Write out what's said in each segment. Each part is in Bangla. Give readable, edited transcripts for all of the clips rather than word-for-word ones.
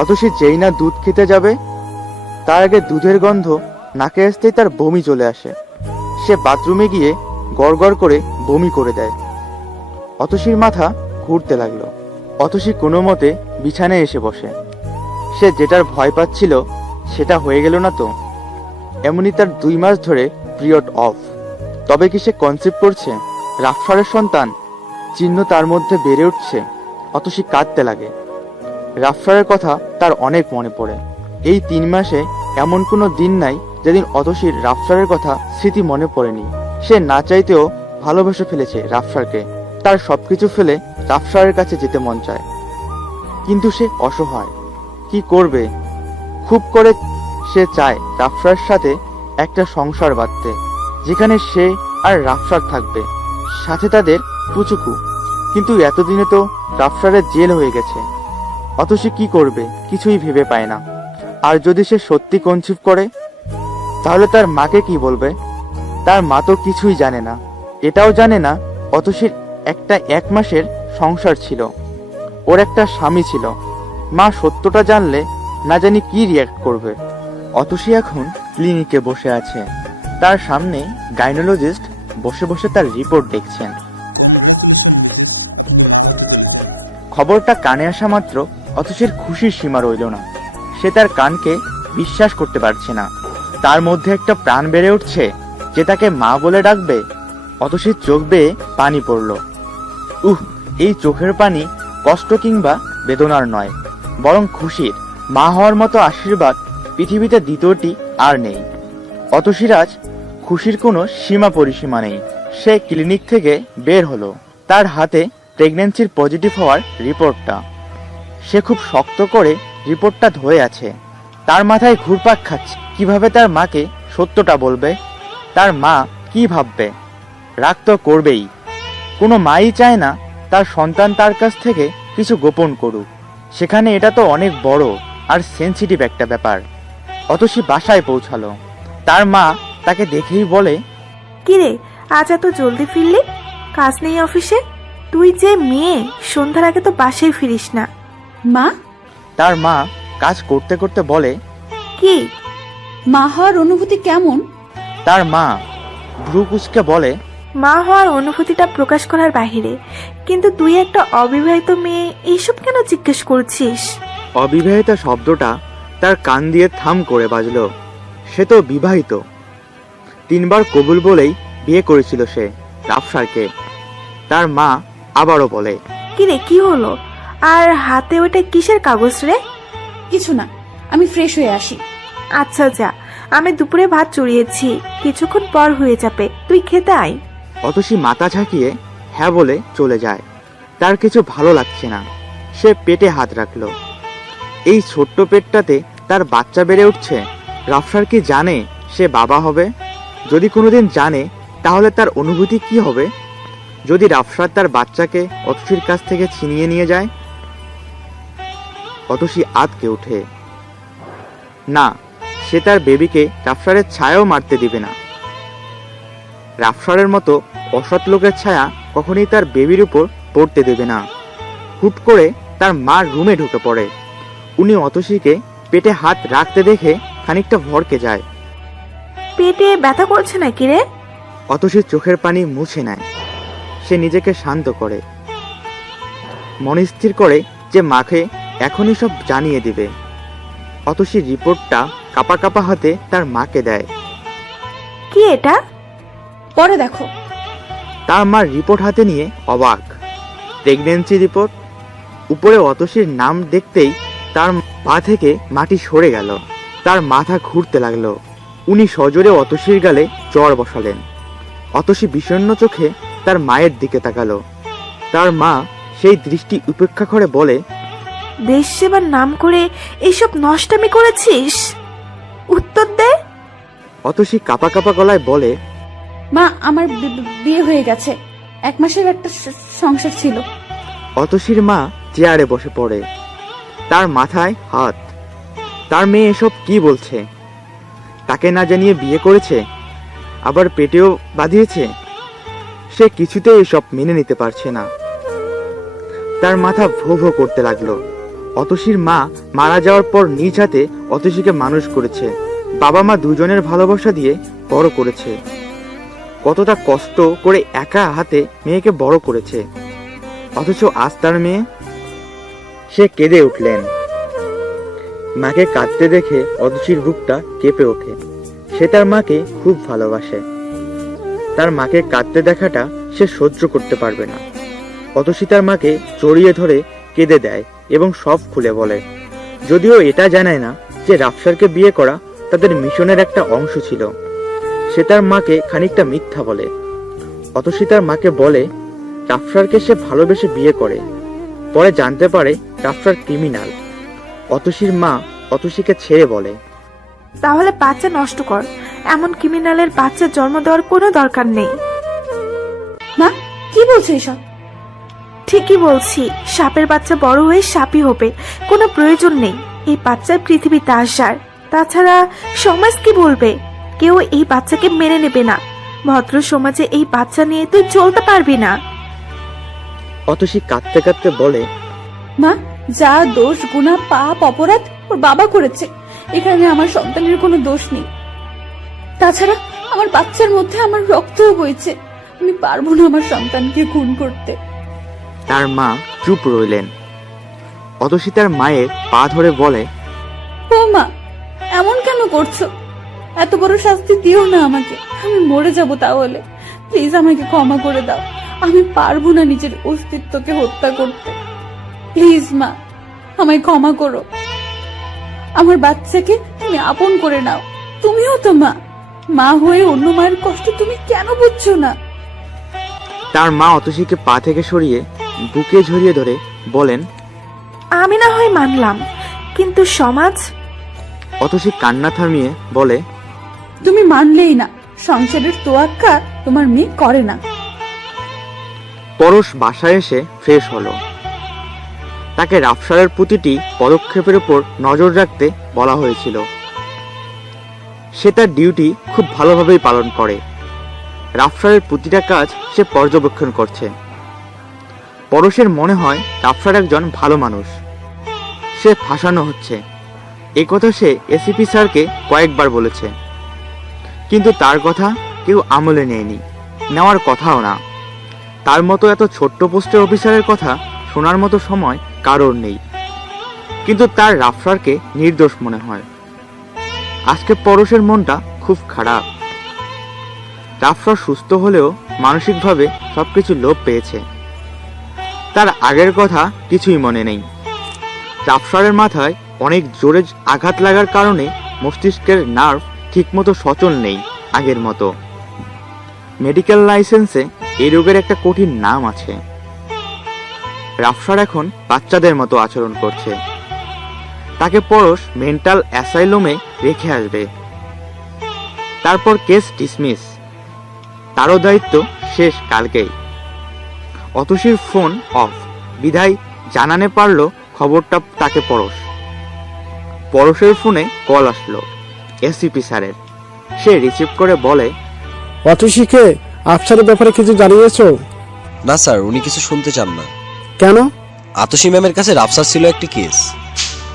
অতসী যেই না দুধ খেতে যাবে তার আগে দুধের গন্ধ নাকে আসতেই তার বমি চলে আসে। সে বাথরুমে গিয়ে গড়গড় করে বমি করে দেয়। অতসীর মাথা ঘুরতে লাগলো। অতসী কোনো মতে বিছানায় এসে বসে। সে যেটার ভয় পাচ্ছিল সেটা হয়ে গেল না তো। এমনি তার 2 মাস ধরে পিরিয়ড অফ। তবে কি সে কনসিভ করছে? রাফসারের সন্তান চিহ্ন তার মধ্যে বেড়ে উঠছে। অতসী কাঁদতে লাগে। রাফসারের কথা তার অনেক মনে পড়ে। এই 3 মাসে এমন কোনো দিন নাই যেদিন অতসীর রাফসারের কথা স্মৃতি মনে পড়েনি। সে না চাইতেও ভালোবেসে ফেলেছে রাফসারকে। তার সবকিছু ফেলে রাফসারের কাছে যেতে মন চায়, কিন্তু সে অসহায়। কি করবে? খুব করে সে চায় রাফসারের সাথে একটা সংসার বাঁধতে, যেখানে সে আর রাফসার থাকবে, সাথে তাদের পুচুকু। কিন্তু এতদিনে তো রাফসারের জেল হয়ে গেছে। অতসী কি করবে কিছুই ভেবে পায় না। আর যদি সে সত্যি কনসিভ করে, তাহলে তার মাকে কি বলবে? তার মা তো কিছুই জানে না। এটাও জানে না অতসীর একটা 1 মাসের সংসার ছিল, ওর একটা স্বামী ছিল। মা সত্যটা জানলে না জানি কি রিয়াক্ট করবে। অতসী এখন ক্লিনিকে বসে আছে। তার সামনে গাইনোলজিস্ট বসে বসে তার রিপোর্ট দেখছেন। কনগ্রাচুলেশন মিসেস, আপনি মা হতে চলেছেন। খবরটা কানে আসা মাত্র অতসীর খুশির সীমা রইল না। সে তার কানকে বিশ্বাস করতে পারছে না। তার মধ্যে একটা প্রাণ বেড়ে উঠছে যে তাকে মা বলে ডাকবে। অতসীর চোখ বেয়ে পানি পড়ল। এই চোখের পানি কষ্ট কিংবা বেদনার নয়, বরং খুশির। মা হওয়ার মতো আশীর্বাদ পৃথিবীতে দ্বিতীয়টি আর নেই। অতসীর আজ খুশির কোনো সীমা পরিসীমা নেই। সে ক্লিনিক থেকে বের হলো, তার হাতে প্রেগন্যান্সির পজিটিভ হওয়ার রিপোর্টটা। সে খুব শক্ত করে রিপোর্টটা ধরে আছে। তার মাথায় ঘুরপাক খাচ্ছে কিভাবে তার মাকে সত্যটা বলবে। তার মা কি ভাববে? রাগ তো করবেই। কোনো মাই চায় না তার সন্তান তার কাছ থেকে কিছু গোপন করুক, সেখানে এটা তো অনেক বড় আর সেন্সিটিভ একটা ব্যাপার। অতসী বাসায় পৌঁছালো। তার মা তাকে দেখেই বলে, কিরে, আজ এত জলদি ফিরলি? কাজ নেই অফিসে? তুই যে মেয়ে, সন্ধ্যার আগে তো বাসায় ফিরিস না। মা? তার মা কাজ করতে করতে বলে, কি? মা হওয়ার অনুভূতি কেমন? তার মা ভ্রু কুঁচকে বলে, মা হওয়ার অনুভূতিটা প্রকাশ করার বাহিরে, কিন্তু তুই একটা অবিবাহিত মেয়ে, এইসব কেন জিজ্ঞেস করছিস? অবিবাহিতা শব্দটা তার কান দিয়ে থাম করে বাজলো। সে তো বিবাহিত। 3 বার কবুল বলেই বিয়ে করেছিল সে রাফসারকে। তার মা আবারও বলে, কিরে, কি হলো? আর হাতে ওটা কিসের কাগজ রে? কিছু না, আমি ফ্রেশ হয়ে আসি। আচ্ছা যা, আমি দুপুরে ভাত চড়িয়েছি, কিছুক্ষণ পর হয়ে যাবে, তুই খেতে আয়। অতসী মাথা ঝাঁকিয়ে হ্যাঁ বলে চলে যায়। তার কিছু ভালো লাগছে না। সে পেটে হাত রাখলো। এই ছোট্ট পেটটাতে তার বাচ্চা বেড়ে উঠছে। রাফসার কি জানে সে বাবা হবে? যদি কোনোদিন জানে, তাহলে তার অনুভূতি কি হবে? যদি রাফসার তার বাচ্চাকে অতসীর কাছ থেকে ছিনিয়ে নিয়ে যায়? অতসী আঁতকে ওঠে। না, সে তার বেবিকে রাফসারের ছায়াও মারতে দিবে না। রাফসারের মতো অসৎ লোকের ছায়া কখনই তার বেবির উপর পড়তে দেবে না। হুট করে তার মা রুমে ঢুকে পড়ে। উনি অতসীকে পেটে হাত রাখতে দেখে খানিকটা ভড়কে যায়। পেটে ব্যথা করছে নাকি রে? অতসীর চোখের পানি মুছে নেয়। সে নিজেকে শান্ত করে, মনে স্থির করে যে মাকে এখনই সব জানিয়ে দিবে। অতসী রিপোর্টটা কাপা কাপা হাতে তার মাকে দেয়। কি এটা? পরে দেখো। তার মা রিপোর্ট হাতে নিয়ে অবাক। Pregnancy report. উপরে অতসীর নাম দেখতেই তার পা থেকে মাটি সরে গেল। তার মাথা ঘুরতে লাগলো। উনি সজোরে অতসীর গালে চড় বসালেন। অতসী বিষণ্ণ চোখে তার মায়ের দিকে তাকালো। তার মা সেই দৃষ্টি উপেক্ষা করে বলে, দেশ সেবার নাম করে এইসব নষ্টামি করেছিস? উত্তর দে। অতসী কাপা কাপা গলায় বলে, মা, আমার বিয়ে হয়ে গেছে। 1 মাসের একটা সংসার ছিল। অতসীর মা চেয়ারে বসে পড়ে। তার মাথায় হাত। তার মেয়ে এসব কি বলছে? তাকে না জানিয়ে বিয়ে করেছে, আবার পেটেও বাঁধিয়েছে। সে কিছুতেই এসব মেনে নিতে পারছে না। তার মাথা ভো ভো করতে লাগলো। অতসীর মা মারা যাওয়ার পর নিজ হাতে অতসীকে মানুষ করেছে। বাবা মা দুজনের ভালোবাসা দিয়ে বড় করেছে। কতটা কষ্ট করে একা হাতে মেয়েকে বড় করেছে, অথচ আজ তার মেয়ে। সে কেঁদে উঠলেন। মাকে কাঁদতে দেখে অতসীর বুকটা কেঁপে ওঠে। সে তার মাকে খুব ভালোবাসে। তার মাকে কাঁদতে দেখাটা সে সহ্য করতে পারবে না। অতসী তার মাকে জড়িয়ে ধরে কেঁদে দেয় এবং সব খুলে বলে। যদিও এটা জানায় না যে রাফসারকে বিয়ে করা তাদের মিশনের একটা অংশ ছিল। সে তার মাকে খানিকটা মিথ্যা বলে। অতসী তার মাকে বলে রাফসারকে সে ভালোবেসে বিয়ে করে। পরে জানতে পারে রাফসার ক্রিমিনাল। অতসীর মা অতসীকে ছেড়ে বলে, তাহলে বাচ্চা নষ্ট কর, এমন ক্রিমিনালের বাচ্চা জন্ম দেওয়ার কোনো দরকার নেই। মা কি বলছো এসব? ঠিকই বলছি, সাপের বাচ্চা বড় হয়ে সাপই হবে, কোনো প্রয়োজন নেই এই বাচ্চার পৃথিবীতে আসার। তাছাড়া সমাজ কি বলবে? কেউ এই বাচ্চাকে মেনে নেবে না। ভদ্র সমাজে এই বাচ্চা নিয়ে তুই চলতে পারবি না। অতসী কাঁদতে কাঁদতে বলে, মা যা দোষ গুনাহ পাপ অপরাধ ওর বাবা করেছে, এখানে আমার সন্তানের কোনো দোষ নেই। তাছাড়া আমার বাচ্চার মধ্যে আমার রক্তও বইছে, আমি পারবো না আমার সন্তানকে খুন করতে। তার মা চুপ রইলেন। অতসী তার মায়ের পা ধরে বলে, ও মা এমন কেন করছো? এত বড় শাস্তি দিও না আমাকে, আমি মরে যাব তাহলে। প্লিজ আমাকে ক্ষমা করে দাও, আমি পারবো না নিজের অস্তিত্বকে হত্যা করতে। প্লিজ মা আমায় ক্ষমা করো, আমার বাচ্চাকে তুমি আপন করে নাও। তুমিও তো মা, মা হয়ে অন্য মায়ের কষ্ট তুমি কেন বুঝছো না? তার মা অতসীকে পা থেকে সরিয়ে বুকে ঝরিয়ে ধরে বলেন, আমি না হয় মানলাম, কিন্তু সমাজ? অতসী কান্না থামিয়ে বলে, তুমি মানলেই না, সংসারের তোয়াক্কা তোমার মেয়ে করে না। পরশ বাসায় এসে ফ্রেশ হলো। তাকে রাফসারের প্রতিটি পদক্ষেপের উপর নজর রাখতে বলা হয়েছিল। সে তার ডিউটি খুব ভালোভাবেই পালন করে। রাফসারের প্রতিটা কাজ সে পর্যবেক্ষণ করছে। পরশের মনে হয় রাফসার একজন ভালো মানুষ। সে ফাঁসানো হচ্ছে, এ কথা সে এসিপি স্যারকে কয়েকবার বলেছে, কিন্তু তার কথা কেউ আমলে নেয়নি, নেওয়ার কথাও না। তার মতো এত ছোট্ট পোস্টের অফিসারের কথা শোনার মতো সময় কারোর নেই। কিন্তু তার রাফসারকে নির্দোষ মনে হয়। আজকে পরশের মনটা খুব খারাপ। রাফসার সুস্থ হলেও মানসিকভাবে সবকিছু লোপ পেয়েছে। তার আগের কথা কিছুই মনে নেই। রাফসারের মাথায় অনেক জোরে আঘাত লাগার কারণে মস্তিষ্কের নার্ভ ঠিকমতো সচল নেই আগের মতো। মেডিকেল লাইসেন্সে এই রোগের একটা কঠিন নাম আছে। রাফসার এখন বাচ্চাদের মতো আচরণ করছে। তাকে পরশ মেন্টাল অ্যাসাইলমে রেখে আসবে। তারপর কেস ডিসমিস। তারও দায়িত্ব শেষ কালকেই। অতসীর ফোন অফ বিধায় জানানে পারল খবরটা তাকে পরশ। পরশের ফোনে কল আসলো এসিপি স্যারের। সে রিসিভ করে বলে, অতসীকে আফসারের ব্যাপারে কিছু জানিয়েছো? না স্যার, উনি কিছু শুনতে চান না। কেন? আতসী ম্যামের কাছে রাফসার ছিল একটি কেস,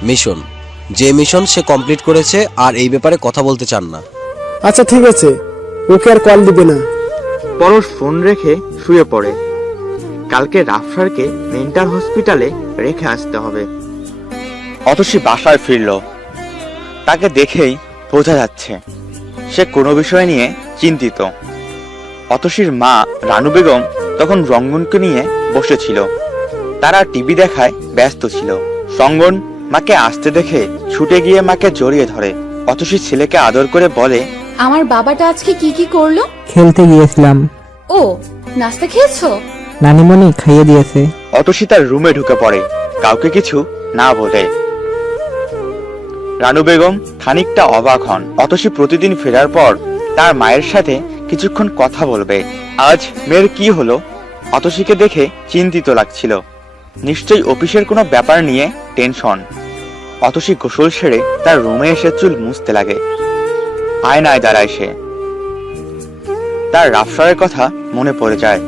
মিশন, যে মিশন সে কমপ্লিট করেছে, আর এই ব্যাপারে কথা বলতে চান না। আচ্ছা ঠিক আছে, ওকে আর কল দিবে না। পরশ ফোন রেখে শুয়ে পড়ে। কালকে রাফসারকে মেন্টাল হসপিটালে রেখে আসতে হবে। অতসী বাসায় ফিরল। তাকে দেখেই বোঝা যাচ্ছে সে কোনো বিষয় নিয়ে চিন্তিত। অতসীর মা রানু বেগম তখন রঙ্গনকে নিয়ে বসেছিল। তারা টিভি দেখায় ব্যস্ত ছিল। রঙ্গন মাকে আসতে দেখে ছুটে গিয়ে মাকে জড়িয়ে ধরে। অতসীর ছেলেকে আদর করে বলে, আমার বাবাটা আজকে কি কি করলো? খেলতে গিয়েছিলাম। ও, নাস্তা খেয়েছো? নানিমণি খাইয়ে দিয়েছে। অতসী তার রুমে ঢুকে পড়ে, কাউকে কিছু না বলে। রানু বেগম খানিকটা অবাক হন। অতসী প্রতিদিন ফেরার পর তার মায়ের সাথে কিছুক্ষণ কথা বলবে। আজ মেয়ের কি হলো? অতসীকে দেখে চিন্তিত লাগছিল। নিশ্চয়ই অফিসের কোনো ব্যাপার নিয়ে টেনশন। অতসী গোসল সেরে তার রুমে এসে চুল মুছতে লাগে। আয়নায় দাঁড়ায় সে। তার রাফসারের কথা মনে পড়ে যায়।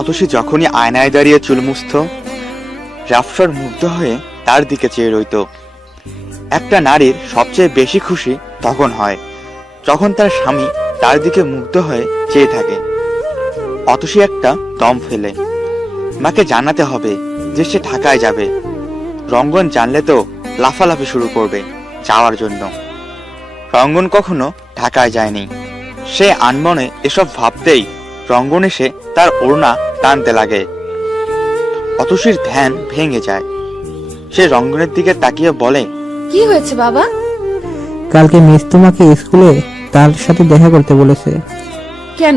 অতসী যখনই আয়নায় দাঁড়িয়ে চুল মুছত, রাফসার মুগ্ধ হয়ে তার দিকে চেয়ে রইত। একটা নারীর সবচেয়ে বেশি খুশি তখন হয় যখন তার স্বামী তার দিকে মুগ্ধ হয়ে চেয়ে থাকে। অতসী একটা দম ফেলে মাকে জানাতে হবে যে সে ঢাকায় যাবে। রঙ্গন জানলে তো লাফালাফি শুরু করবে যাওয়ার জন্য। রঙ্গন কখনো ঢাকায় যায়নি। সে আনমনে এসব ভাবতেই রঙ্গন এসে তার ওড়না টানতে লাগে। অতসীর ধ্যান ভেঙে যায়। সে রঙ্গনের দিকে তাকিয়ে বলে, কি হয়েছে বাবা? কালকে মিস তোমাকে স্কুলে তার সাথে দেখা করতে বলেছে। কেন?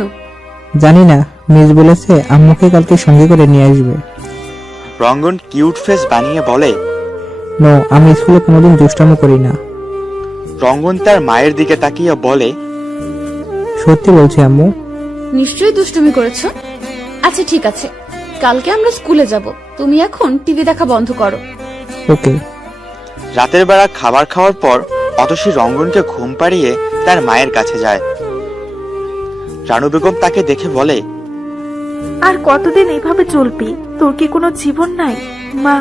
জানি না, মিস বলেছে আম্মুকে কালকে সঙ্গে করে নিয়ে আসবে। রঙ্গন কিউট ফেস বানিয়ে বলে, নো, আমি স্কুলে কোনোদিন দুষ্টামো করি না। রঙ্গন তার মায়ের দিকে তাকিয়ে বলে, সত্যি বলছি আম্মু। নিশ্চয়ই দুষ্টুমি করেছো। আচ্ছা ঠিক আছে, কালকে আমরা স্কুলে যাব। তুমি এখন টিভি দেখা বন্ধ করো। ওকে। রাতের বেলা খাবার খাওয়ার পর অতসী রঙ্গনকে ঘুম পাড়িয়ে তার মায়ের কাছে যায়। রানু বেগম তাকে দেখে বলে, আর কতদিন এভাবে চলবি? তোর কি কোনো জীবন নাই? মা,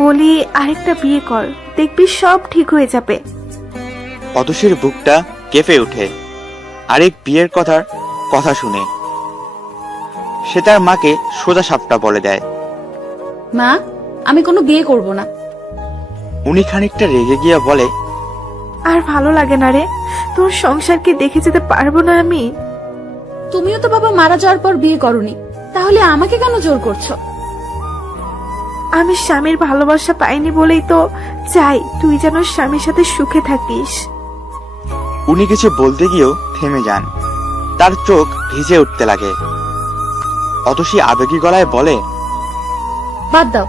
বলি আরেকটা বিয়ে কর, দেখবি সব ঠিক হয়ে যাবে। অতসীর বুকটা কেঁপে ওঠে আরেক বিয়ের কথা শুনে। সে তার মাকে সোজা সাপটা বলে দেয়। মা, আমি কোনো বিয়ে করব না। উনি খানিকটা রেগে গিয়ে বলে, আর ভালো লাগে না রে, তোর সংসারকে দেখে যেতে পারবো না আমি। তুমিও তো বাবা মারা যাওয়ার পর বিয়ে করনি, তাহলে আমাকে কেন জোর করছো? আমি স্বামীর ভালোবাসা পাইনি বলেই তো চাই তুই যেন স্বামীর সাথে সুখে থাকিস। উনি কিছু বলতে গিয়েও থেমে যান। তার চোখ ভিজে উঠতে লাগে। অতসী আবেগী গলায় বলে, বাদ দাও,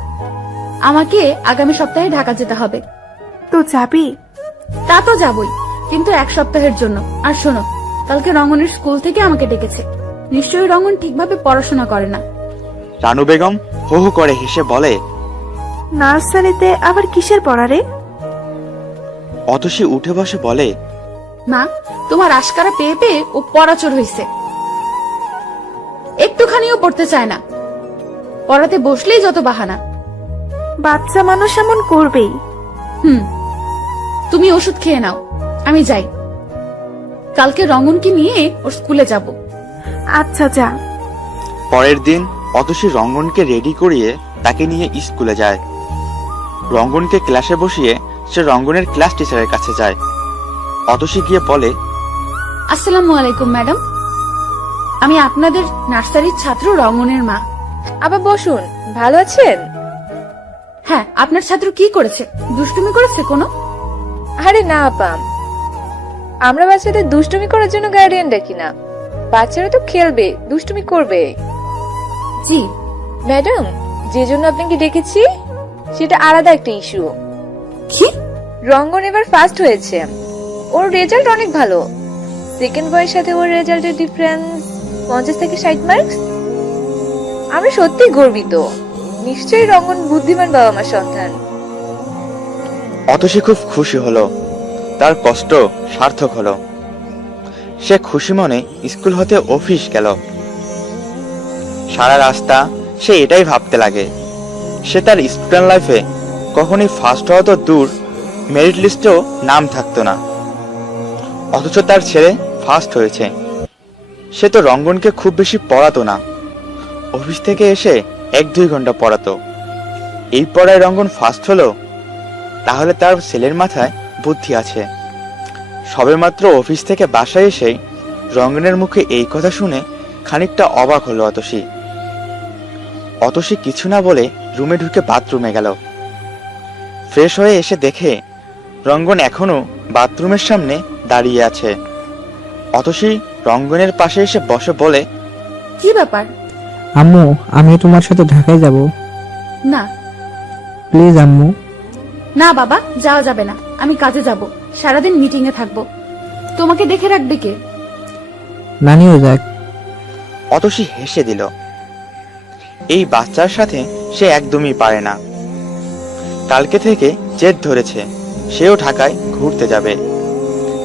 আমাকে আগামী সপ্তাহে ঢাকা যেতে হবে। তো যাবি? তা তো যাবই, কিন্তু এক সপ্তাহের জন্য। আর শোনো, কালকে রঙ্গনের স্কুল থেকে আমাকে ডেকেছে। নিশ্চয়ই রঙ্গন ঠিকভাবে পড়াশোনা করে না। রানু বেগম হো হো করে হেসে বলে, নার্সারিতে আবার কিসের পড়া রে? অতসী উঠে বসে বলে, মা, তোমার আশকারা পেয়ে পেয়ে ও পড়াচোর হয়েছে। একটুখানিও পড়তে চায় না, পড়াতে বসলেই যত বাহানা। বাচ্চা মানুষ এমন করবেই। তুমি ওষুধ খেয়ে নাও, আমি যাই। কালকে রঙ্গনকে নিয়ে ওর স্কুলে যাব। আচ্ছা যা। পরের দিন অতসী রঙ্গনকে রেডি করিয়ে তাকে নিয়ে স্কুলে যায়। রঙ্গনকে ক্লাসে বসিয়ে সে রঙ্গনের ক্লাস টিচারের কাছে যায়। অতসী গিয়ে বলে, আসসালামু আলাইকুম ম্যাডাম, আমি আপনাদের নার্সারির ছাত্র রঙ্গনের মা। আবার বসুন, ভালো আছেন? হ্যাঁ, আপনার ছাত্র কি করেছে? দুষ্টুমি করেছে কোনো? আরে না আপা, আমরা বাচ্চাদের দুষ্টুমি করার জন্য গার্ডিয়ান ডাকি না। বাচ্চারা তো খেলবে, দুষ্টুমি করবে। জি ম্যাডাম, যে জন্য আপনাকে ডেকেছি সেটা আলাদা একটা ইস্যু। কি? রঙ্গন এবার ফার্স্ট হয়েছে। ওর রেজাল্ট অনেক ভালো। সেকেন্ড বয়ের সাথে ওর রেজাল্টের ডিফারেন্স 50 থেকে 60 মার্কস। আমি সত্যি গর্বিত। নিশ্চয়ই রঙ্গন বুদ্ধিমান বাবা মার সন্তান। অতসী খুব খুশি হলো। তার কষ্ট সার্থক হলো। সে খুশি মনে স্কুল হতে অফিস গেল। সারা রাস্তা সে এটাই ভাবতে লাগে। সে তার স্টুডেন্ট লাইফে কখনই ফার্স্ট হওয়া তো দূর, মেরিট লিস্টেও নাম থাকতো না, অথচ তার ছেলে ফার্স্ট হয়েছে। সে তো রঙ্গনকে খুব বেশি পড়াতো না, অফিস থেকে এসে 1-2 ঘন্টা পড়াতো। এই পড়ায় রঙ্গন ফার্স্ট হলো, তাহলে তার ছেলের মাথায় বুদ্ধি আছে। সবেমাত্র অফিস থেকে বাসায় এসেই রঙ্গনের মুখে এই কথা শুনে খানিকটা অবাক হলো অতসী। অতসী কিছু না বলে রুমে ঢুকে বাথরুমে গেল। ফ্রেশ হয়ে এসে দেখে রঙ্গন এখনো বাথরুমের সামনে দাঁড়িয়ে আছে। অতসী রঙ্গনের পাশে এসে বসে বলে, কি ব্যাপার? আম্মু, আমি তোমার সাথে ঢাকায় যাব। না প্লিজ আম্মু। না বাবা, যাওয়া যাবে না। আমি কাজে যাব, সারাদিন মিটিং এ থাকবো। তোমাকে দেখে রাখবে কে? নানিও যাক। অতসী হেসে দিল। এই বাচ্চার সাথে সে একদমই পারে না। কালকে থেকে জেদ ধরেছে সেও ঢাকায় ঘুরতে যাবে,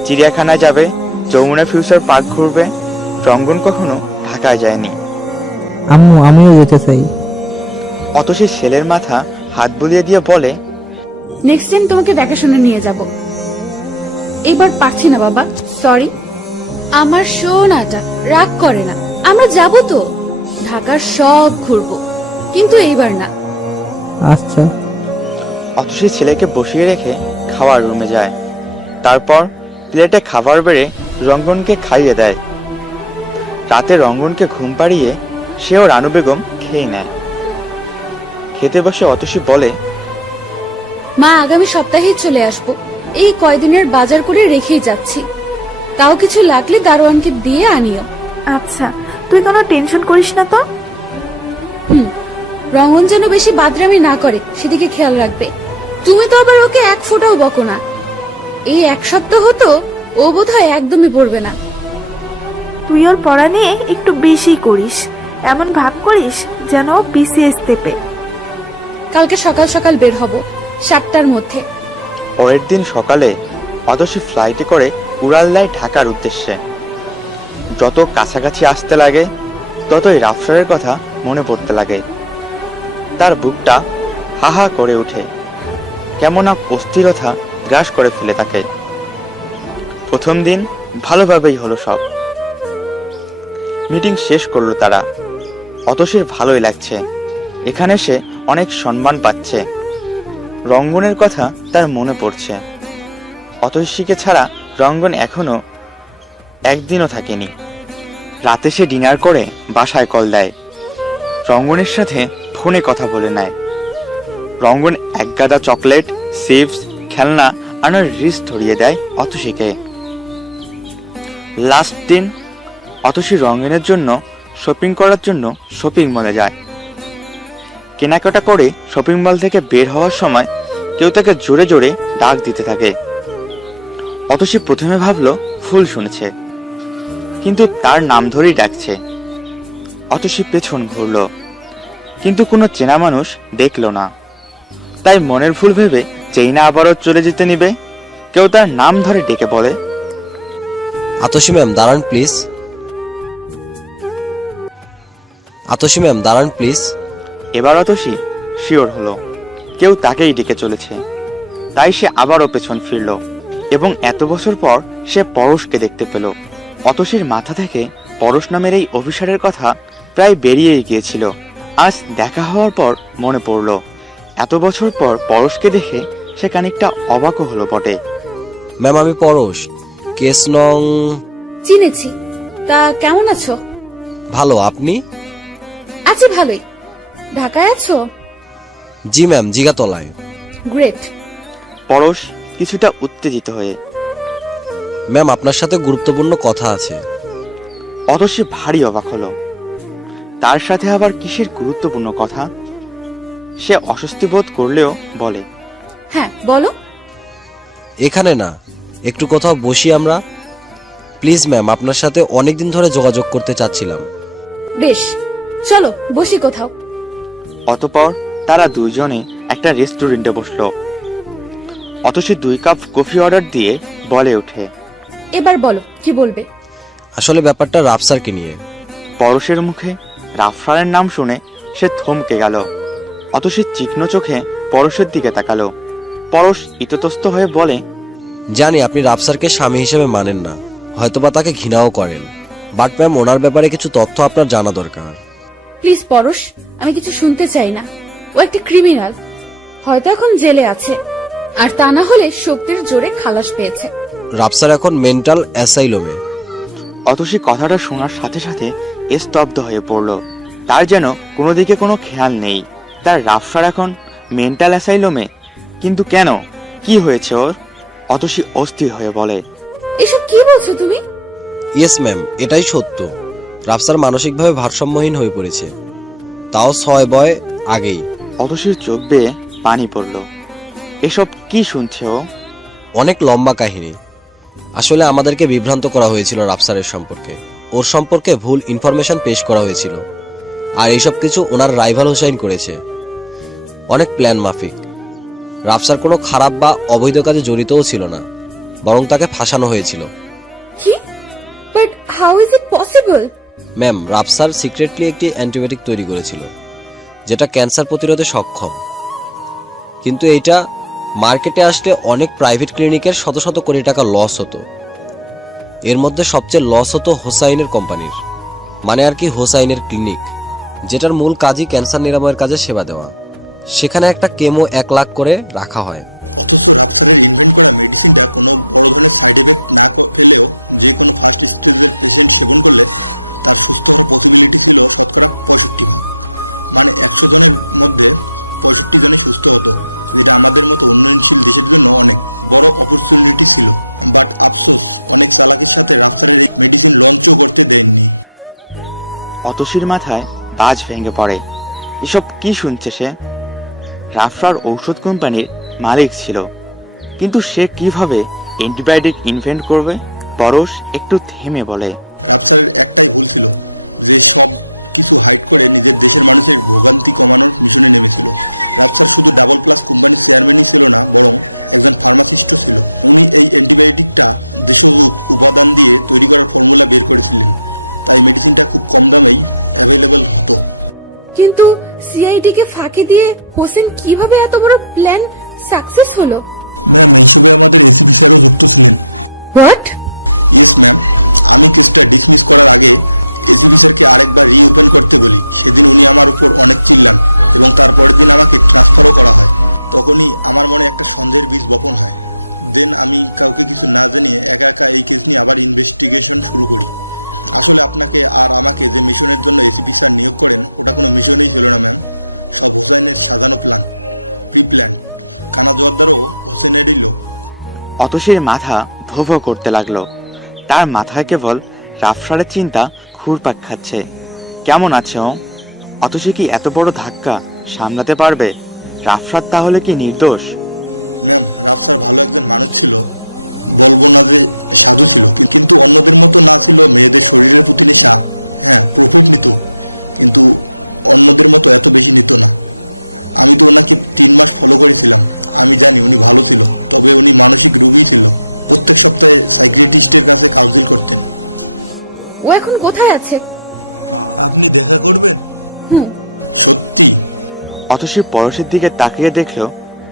চিড়িয়াখানায় যাবে, যমুনা ফিউচার পার্ক ঘুরবে। রঙ্গন কখনো ঢাকায় যায়নি। আম্মু, আমিও যেতে চাই। অতসী ছেলের মাথা হাত বুলিয়ে দিয়ে বলে, নেক্সট টাইম তোমাকে ভ্যাকেশনে নিয়ে যাব। এবার পারছি না বাবা, সরি। আমার সোনাটা রাগ করে না, আমরা যাব তো, ঢাকার সব ঘুরবো, কিন্তু এইবার না। আচ্ছা। অতসী ছেলেকে বসিয়ে রেখে খাওয়ার রুমে যায়। তারপর প্লেটে খাবার বেড়ে রঙ্গনকে খাইয়ে দেয়। রাতে রঙ্গনকে ঘুম পাড়িয়ে সেও রানু বেগম খেয়ে নেয়। খেতে বসে অতসী বলে, মা আগামী সপ্তাহেই চলে আসবো, এই কয়দিনের বাজার করে রেখেই যাচ্ছি, তাও কিছু লাগলে দারোয়ানকে দিয়ে আনিও। আচ্ছা, তুই কোনো টেনশন করিস না তো। রঙন যেন বেশি বাদরামি না করে সেদিকে খেয়াল রাখবে। তুমি তো আবার ওকে এক ফোঁটাও বকো না। এই এক সপ্তাহ তো ও বোধহয় একদমই পড়বে না। তুই ওর পড়া নিয়ে একটু বেশি করিস, এমন ভাব করিস যেন ও বিসিএস দেবে। কালকে সকাল সকাল বের হব 7টার মধ্যে। পরের দিন সকালে অতসী ফ্লাইটে করে উড়াল দেয় ঢাকার উদ্দেশ্যে। যত কাছাকাছি আসতে লাগে ততই রাফসারের কথা মনে পড়তে লাগে। তার বুকটা হাহা করে ওঠে, কেমন এক অস্থিরতা গ্রাস করে ফেলে তাকে। প্রথম দিন ভালোভাবেই হলো সব। মিটিং শেষ করলো তারা। অতসীর ভালোই লাগছে, এখানে সে অনেক সম্মান পাচ্ছে। রঙ্গনের কথা তার মনে পড়ছে। অতসীকে ছাড়া রঙ্গন এখনো একদিনও থাকেনি। রাতে সে ডিনার করে বাসায় কল দেয়। রঙ্গনের সাথে ফোনে কথা বলে নেয়। রঙ্গন এক গাদা চকলেট, চিপস, খেলনা আর রিস্ট ধরিয়ে দেয় অতসীকে। লাস্ট দিন অতসী রঙ্গনের জন্য শপিং করার জন্য শপিং মলে যায়। কেনাকাটা করে শপিং মল থেকে বের হওয়ার সময় কেউ তাকে জোরে জোরে ডাক দিতে থাকে। অতসী প্রথমে ভাবলো ফুল শুনেছে, কিন্তু তার নাম ধরেই ডাকছে। অতসী পেছন ঘুরলো, কিন্তু কোনো চেনা মানুষ দেখলো না। তাই মনের ভুল ভেবে যেই না আবারও চলে যেতে নিবে, কেউ তার নাম ধরে ডেকে বলে, আতসী ম্যাম দাঁড়ান প্লিজ। আতসী ম্যাম দাঁড়ান প্লিজ। এবার অতসী শিওর হলো কেউ তাকেই ডেকে চলেছে। তাই সে আবারও পেছন ফিরল এবং এত বছর পর সে পরশকে দেখতে পেল। অতসীর মাথা থেকে পরশ নামের এই অফিসারের কথা প্রায় বেরিয়েই গিয়েছিল। আজ দেখা হওয়ার পর মনে পড়ল, এত বছর পর পরশকে দেখে সে খানিকটা অবাকও হলো বটে। ম্যাম আমি পরশ, কেস নং। চিনেছি। তা কেমন আছো? ভালো, আপনি? আছি ভালোই। ঢাকায় আছো? জি ম্যাম, জিগাতলায়। গ্রেট। পরশ কিছুটা উত্তেজিত হয়ে, ম্যাম আপনার সাথে গুরুত্বপূর্ণ কথা আছে। অতসী ভারী অবাক হলো। তার সাথে আবার কিসের গুরুত্বপূর্ণ কথা? সে অস্বস্তি বোধ করলেও বলে, হ্যাঁ বলো। এখানে না, একটু কোথাও বসি আমরা। প্লিজ ম্যাম, আপনার সাথে অনেকদিন ধরে যোগাযোগ করতে চাচ্ছিলাম। বেশ, চলো বসি কোথাও। অতঃপর তারা দুইজনে একটা রেস্টুরেন্টে বসলো। অতসী 2 কাপ কফি অর্ডার দিয়ে বলে ওঠে, এবার বলো কি বলবে। আসলে ব্যাপারটা রাফসারকে নিয়ে। পরশের মুখে রাফসারের নাম শুনে সে থমকে গেল। অতসী তীক্ষ্ণ চোখে পরশের দিকে তাকালো। পরশ ইতস্তত হয়ে বলে, জানি আপনি রাফসারকে স্বামী হিসেবে মানেন না, হয়তোবা তাকে ঘৃণাও করেন, বাট ম্যাম ওনার ব্যাপারে কিছু তথ্য আপনার জানা দরকার। প্লিজ পরশ, আমি কিছু শুনতে চাই না। ও একটা ক্রিমিনাল, হয়তো এখন জেলে আছে, আর তা না হলে শক্তির জোরে খালাস পেয়েছে। রাফসার এখন মেন্টাল অ্যাসাইলমে। অতসী কথাটা শোনার সাথে সাথে স্তব্ধ হয়ে পড়ল। তার যেন কোনো দিকে কোনো খেয়াল নেই। তার রাফসার এখন মেন্টাল অ্যাসাইলমে, কিন্তু কেন, কি হয়েছে ওর? অতসী অস্থির হয়ে বলে, এসব কি বলছো তুমি? ইয়েস ম্যাম, এটাই সত্য। রাফসার মানসিকভাবে ভারসাম্যহীন হয়ে পড়েছে, তাও 6 বয় আগেই। অতসীর চোখ বেয়ে পানি পড়ল। এসব কি শুনছে ও? অনেক লম্বা কাহিনী। আসলে আমাদেরকে বিভ্রান্ত করা হয়েছিল রাফসারের সম্পর্কে, ওর সম্পর্কে ভুল ইনফরমেশন পেশ করা হয়েছিল, আর এইসব কিছু ওনার রাইভাল হোসাইন করেছে। অনেক প্ল্যান মাফিক। রাফসার কোনো খারাপ বা অবৈধ কাজে জড়িতও ছিল না, বরং তাকে ফাঁসানো হয়েছিল। কি? But how is it possible? Ma'am, Rafsar secretly একটি অ্যান্টিবায়োটিক তৈরি করেছিল যেটা ক্যান্সার প্রতিরোধে সক্ষম, কিন্তু এইটা মার্কেটে আসলে অনেক প্রাইভেট ক্লিনিকের শত শত কোটি টাকা লস হতো। এর মধ্যে সবচেয়ে লস হতো হোসাইনের কোম্পানির, মানে আর কি হোসাইনের ক্লিনিক, যেটার মূল কাজই ক্যান্সার নিরাময়ের কাজে সেবা দেওয়া। সেখানে একটা কেমো 1 লাখ করে রাখা হয়। অথচ রাফসারের ইনভেন্ট করা মেডিসিনটা কোনো বড় ধরনের সাইড এফেক্ট না ফেলেও যে কোনো ফার্স্ট স্টেজের পেশেন্ট সেবন করলে তার সুস্থ হওয়ার পসিবিলিটি ছিল শতকরা 65%। মানে 100 জনের মধ্যে 65 জনই সুস্থ হতো, যেটা আমাদের মতো উন্নয়নশীল দেশের জন্য অনেক বড় অপরচুনিটি ছিল। বাট আফসোস, অনেক চালাকির সাথে রাফসারের এই মেডিসিন লঞ্চও করতে দেননি। অতসীর মাথায় বাজ ভেঙে পড়ে। এসব কি শুনছে সে? রাফসার ঔষধ কোম্পানির মালিক ছিল, কিন্তু সে কিভাবে অ্যান্টিবায়োটিক ইনভেন্ট করবে? পরশ একটু থেমে বলে, রাফসারের একটাই ভুল ছিল, যে সব কিছু হাইড করে নিজের দেশের মানুষের ভোগান্তি কমানোর মিশনে নেমেছিল। রাফসার শুধু ডাবল প্লাস কোম্পানির চেয়ারম্যানই ছিল না, বরং একজন ফার্মাসিস্টও ছিল। উনি এই অ্যান্টিবায়োটিকটা দেশজ উপাদান দিয়ে তৈরি করার ফর্মুলা বের করেছিলেন, তাই মেডিসিনটা খুব কম দামেই অ্যাভেলেবল হতো। কিন্তু সিআইডি কে ফাঁকি দিয়ে হোসেন কিভাবে এত বড় প্ল্যান সাকসেস হলো? ম্যাম, এইসবে আমাদের এসিপি স্যারও যুক্ত ছিলেন। হোয়াট? ইয়েস ম্যাম, আমি কেসটা ডিসমিস করার আগে এসিপি স্যারকে আরেকবার রিওপেন করতে বলি। সেদিন উনি আমার উপর অনেক চিল্লান এবং তারপরের দিন আমাকে ট্রান্সফারও করা হয়। তখনই আমার মনে একটা সন্দেহের বীজ বপন হয়। দেন আমি কাউকে কিছু না জানিয়ে একা একা এই কেস নিয়ে আবার ইনভেস্টিগেশন শুরু করি। আসলে আপনাকে আর আমাকে যে মিশনের জন্য এসিপি স্যার নিয়োগ করেন, ওটা কোনো মিশনই ছিল না ম্যাম। সব হোসেনের সাজানো প্ল্যান, প্রি প্ল্যান। কানা জোয়ারদারও হোসেনেরই লোক। অতসীর মাথা ভো ভো করতে লাগলো। তার মাথায় কেবল রাফসারের চিন্তা ঘুরপাক খাচ্ছে। কেমন আছে ও? অতসী কি এত বড় ধাক্কা সামলাতে পারবে? রাফসার তাহলে কি নির্দোষ? ম্যাম, রাফসার ভালো একজন মানুষ ছিল, বলবো না যে সাধু ছিল, কিন্তু অন্যদের মতো না ছিল মেয়েদের শরীরের প্রতি নেশা। হ্যাঁ, প্রফিট নিত, কিন্তু অন্যদের মতো এত বেশি নিত না। আমি তো ওনাকে 3 মাস ফলো করেছিলাম। আমি জানি উনি ভালো ছিল, তবে উনি মানসিক রোগী ছিল। প্রত্যেক সপ্তাহে সাইকিয়াট্রিস্টের কাছে কাউন্সিল করতেন। ও এখন কোথায় আছে? আপনি দেখা করবেন? সত্যি? অতসী পরশের দিকে তাকিয়ে দেখলো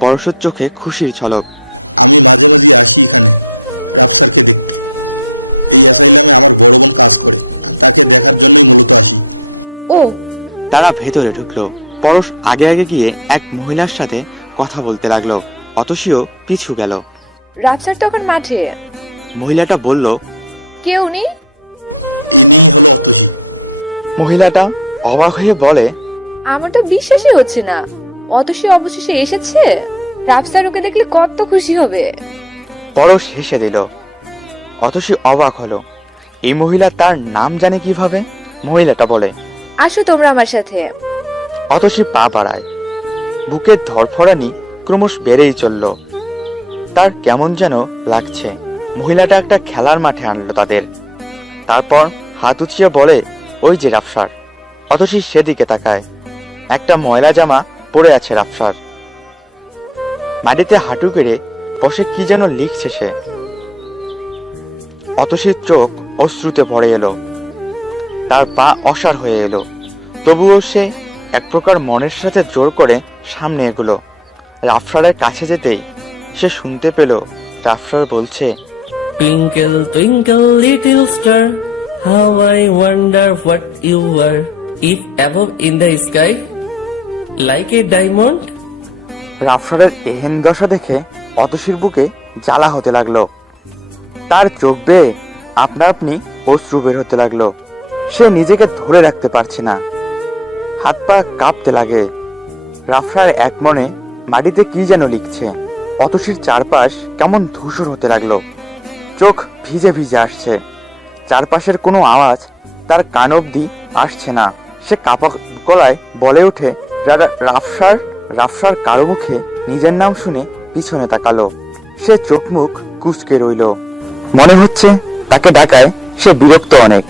পরশের চোখে খুশির ঝলক। আমি মাঝে মাঝে আসি এখানে রাফসারকে দেখতে। এই অ্যাসাইলামে আমার বড় বোন কাজ করে, তাকে দেখার জন্যই মূলত আসি। ও, তারা ভেতরে ঢুকলো। পরশ আগে আগে গিয়ে এক মহিলার সাথে কথা বলতে লাগলো। অতসীও পিছু গেল। রাফসার তখন মাঠে। মহিলাটা বলল, কে উনি? ইনি হলো অতসী। মহিলাটা অবাক হয়ে বলে, আমার তো বিশ্বাসই হচ্ছে না, অতসী অবশেষে এসেছে। রাফসার ওকে দেখলে কত খুশি হবে। পরশ হেসে দিল। অতসী অবাক হলো, এই মহিলা তার নাম জানে কিভাবে? মহিলাটা বলে, আসো তোমরা আমার সাথে। অতসী পা বাড়ায়। বুকের ধরফরানি ক্রমশ বেড়েই চলল। তার কেমন যেন লাগছে। মহিলাটা একটা খেলার মাঠে আনলো তাদের। তারপর হাত উঁচিয়ে বলে, ওই যে রাফসার। অতসী সেদিকে তাকায়। একটা ময়লা জামা পরে আছে রাফসার। মাটিতে হাঁটু কেড়ে বসে কি যেন লিখছে সে। অতসীর চোখ অশ্রুতে ভরে এলো। তার পা অসাড় হয়ে এলো। তবুও সে এক প্রকার মনের সাথে জোর করে সামনে এগুলো। রাফসারের কাছে যেতেই সে শুনতে পেল রাফসার বলছে, Twinkle, twinkle, little star, how I wonder what you were, if above in the sky, like a diamond. রাফসারের এহেন দশা দেখে অতসীর বুকে জ্বালা হতে লাগলো। তার চোখ বেয়ে আপনা আপনি অশ্রু বের হতে লাগলো। সে নিজেকে ধরে রাখতে পারছে না। হাত পা কাঁপতে লাগে। রাফসার এক মনে মাটিতে কি যেন লিখছে। অতসীর চারপাশ কেমন ধূসর হতে লাগলো। চোখ ভিজে ভিজে আসছে। চারপাশের কোনো আওয়াজ তার কান অবধি আসছে না। সে কাপা গলায় বলে ওঠে, রাফসার। রাফসার কারো মুখে নিজের নাম শুনে পিছনে তাকালো। সে চোখ মুখ কুঁচকে রইল। মনে হচ্ছে তাকে ডাকায় সে বিরক্ত অনেক।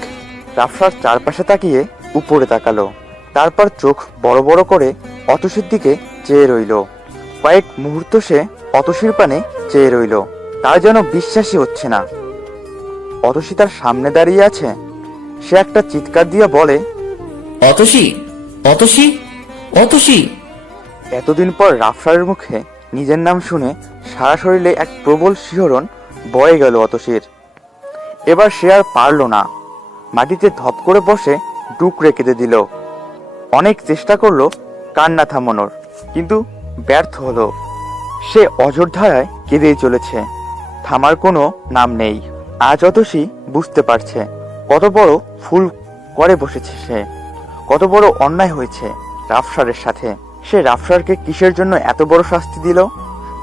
রাফসার চারপাশে তাকিয়ে উপরে তাকালো। তারপর চোখ বড় বড় করে অতসীর দিকে চেয়ে রইল। কয়েক মুহূর্ত সে অতসীর পানে চেয়ে রইল। তার যেন বিশ্বাসই হচ্ছে না অতসী তার সামনে দাঁড়িয়ে আছে। সে একটা চিৎকার দিয়ে বলে, অতসী, অতসী, অতসী। এতদিন পর রাফসারের মুখে নিজের নাম শুনে সারা শরীরে এক প্রবল শিহরণ বয়ে গেল অতসীর। এবার সে আর পারল না, মাটিতে ধপ করে বসে ডুকরে কেঁদে দিল। অনেক চেষ্টা করলো কান্না থামানোর, কিন্তু ব্যর্থ হলো। সে অযোধ্যায় কেঁদেই চলেছে, থামার কোনো নাম নেই। আজ অতসী বুঝতে পারছে কত বড় ভুল করে বসেছে সে, কত বড় অন্যায় হয়েছে রাফসারের সাথে। সে রাফসারকে কিসের জন্য এত বড় শাস্তি দিল?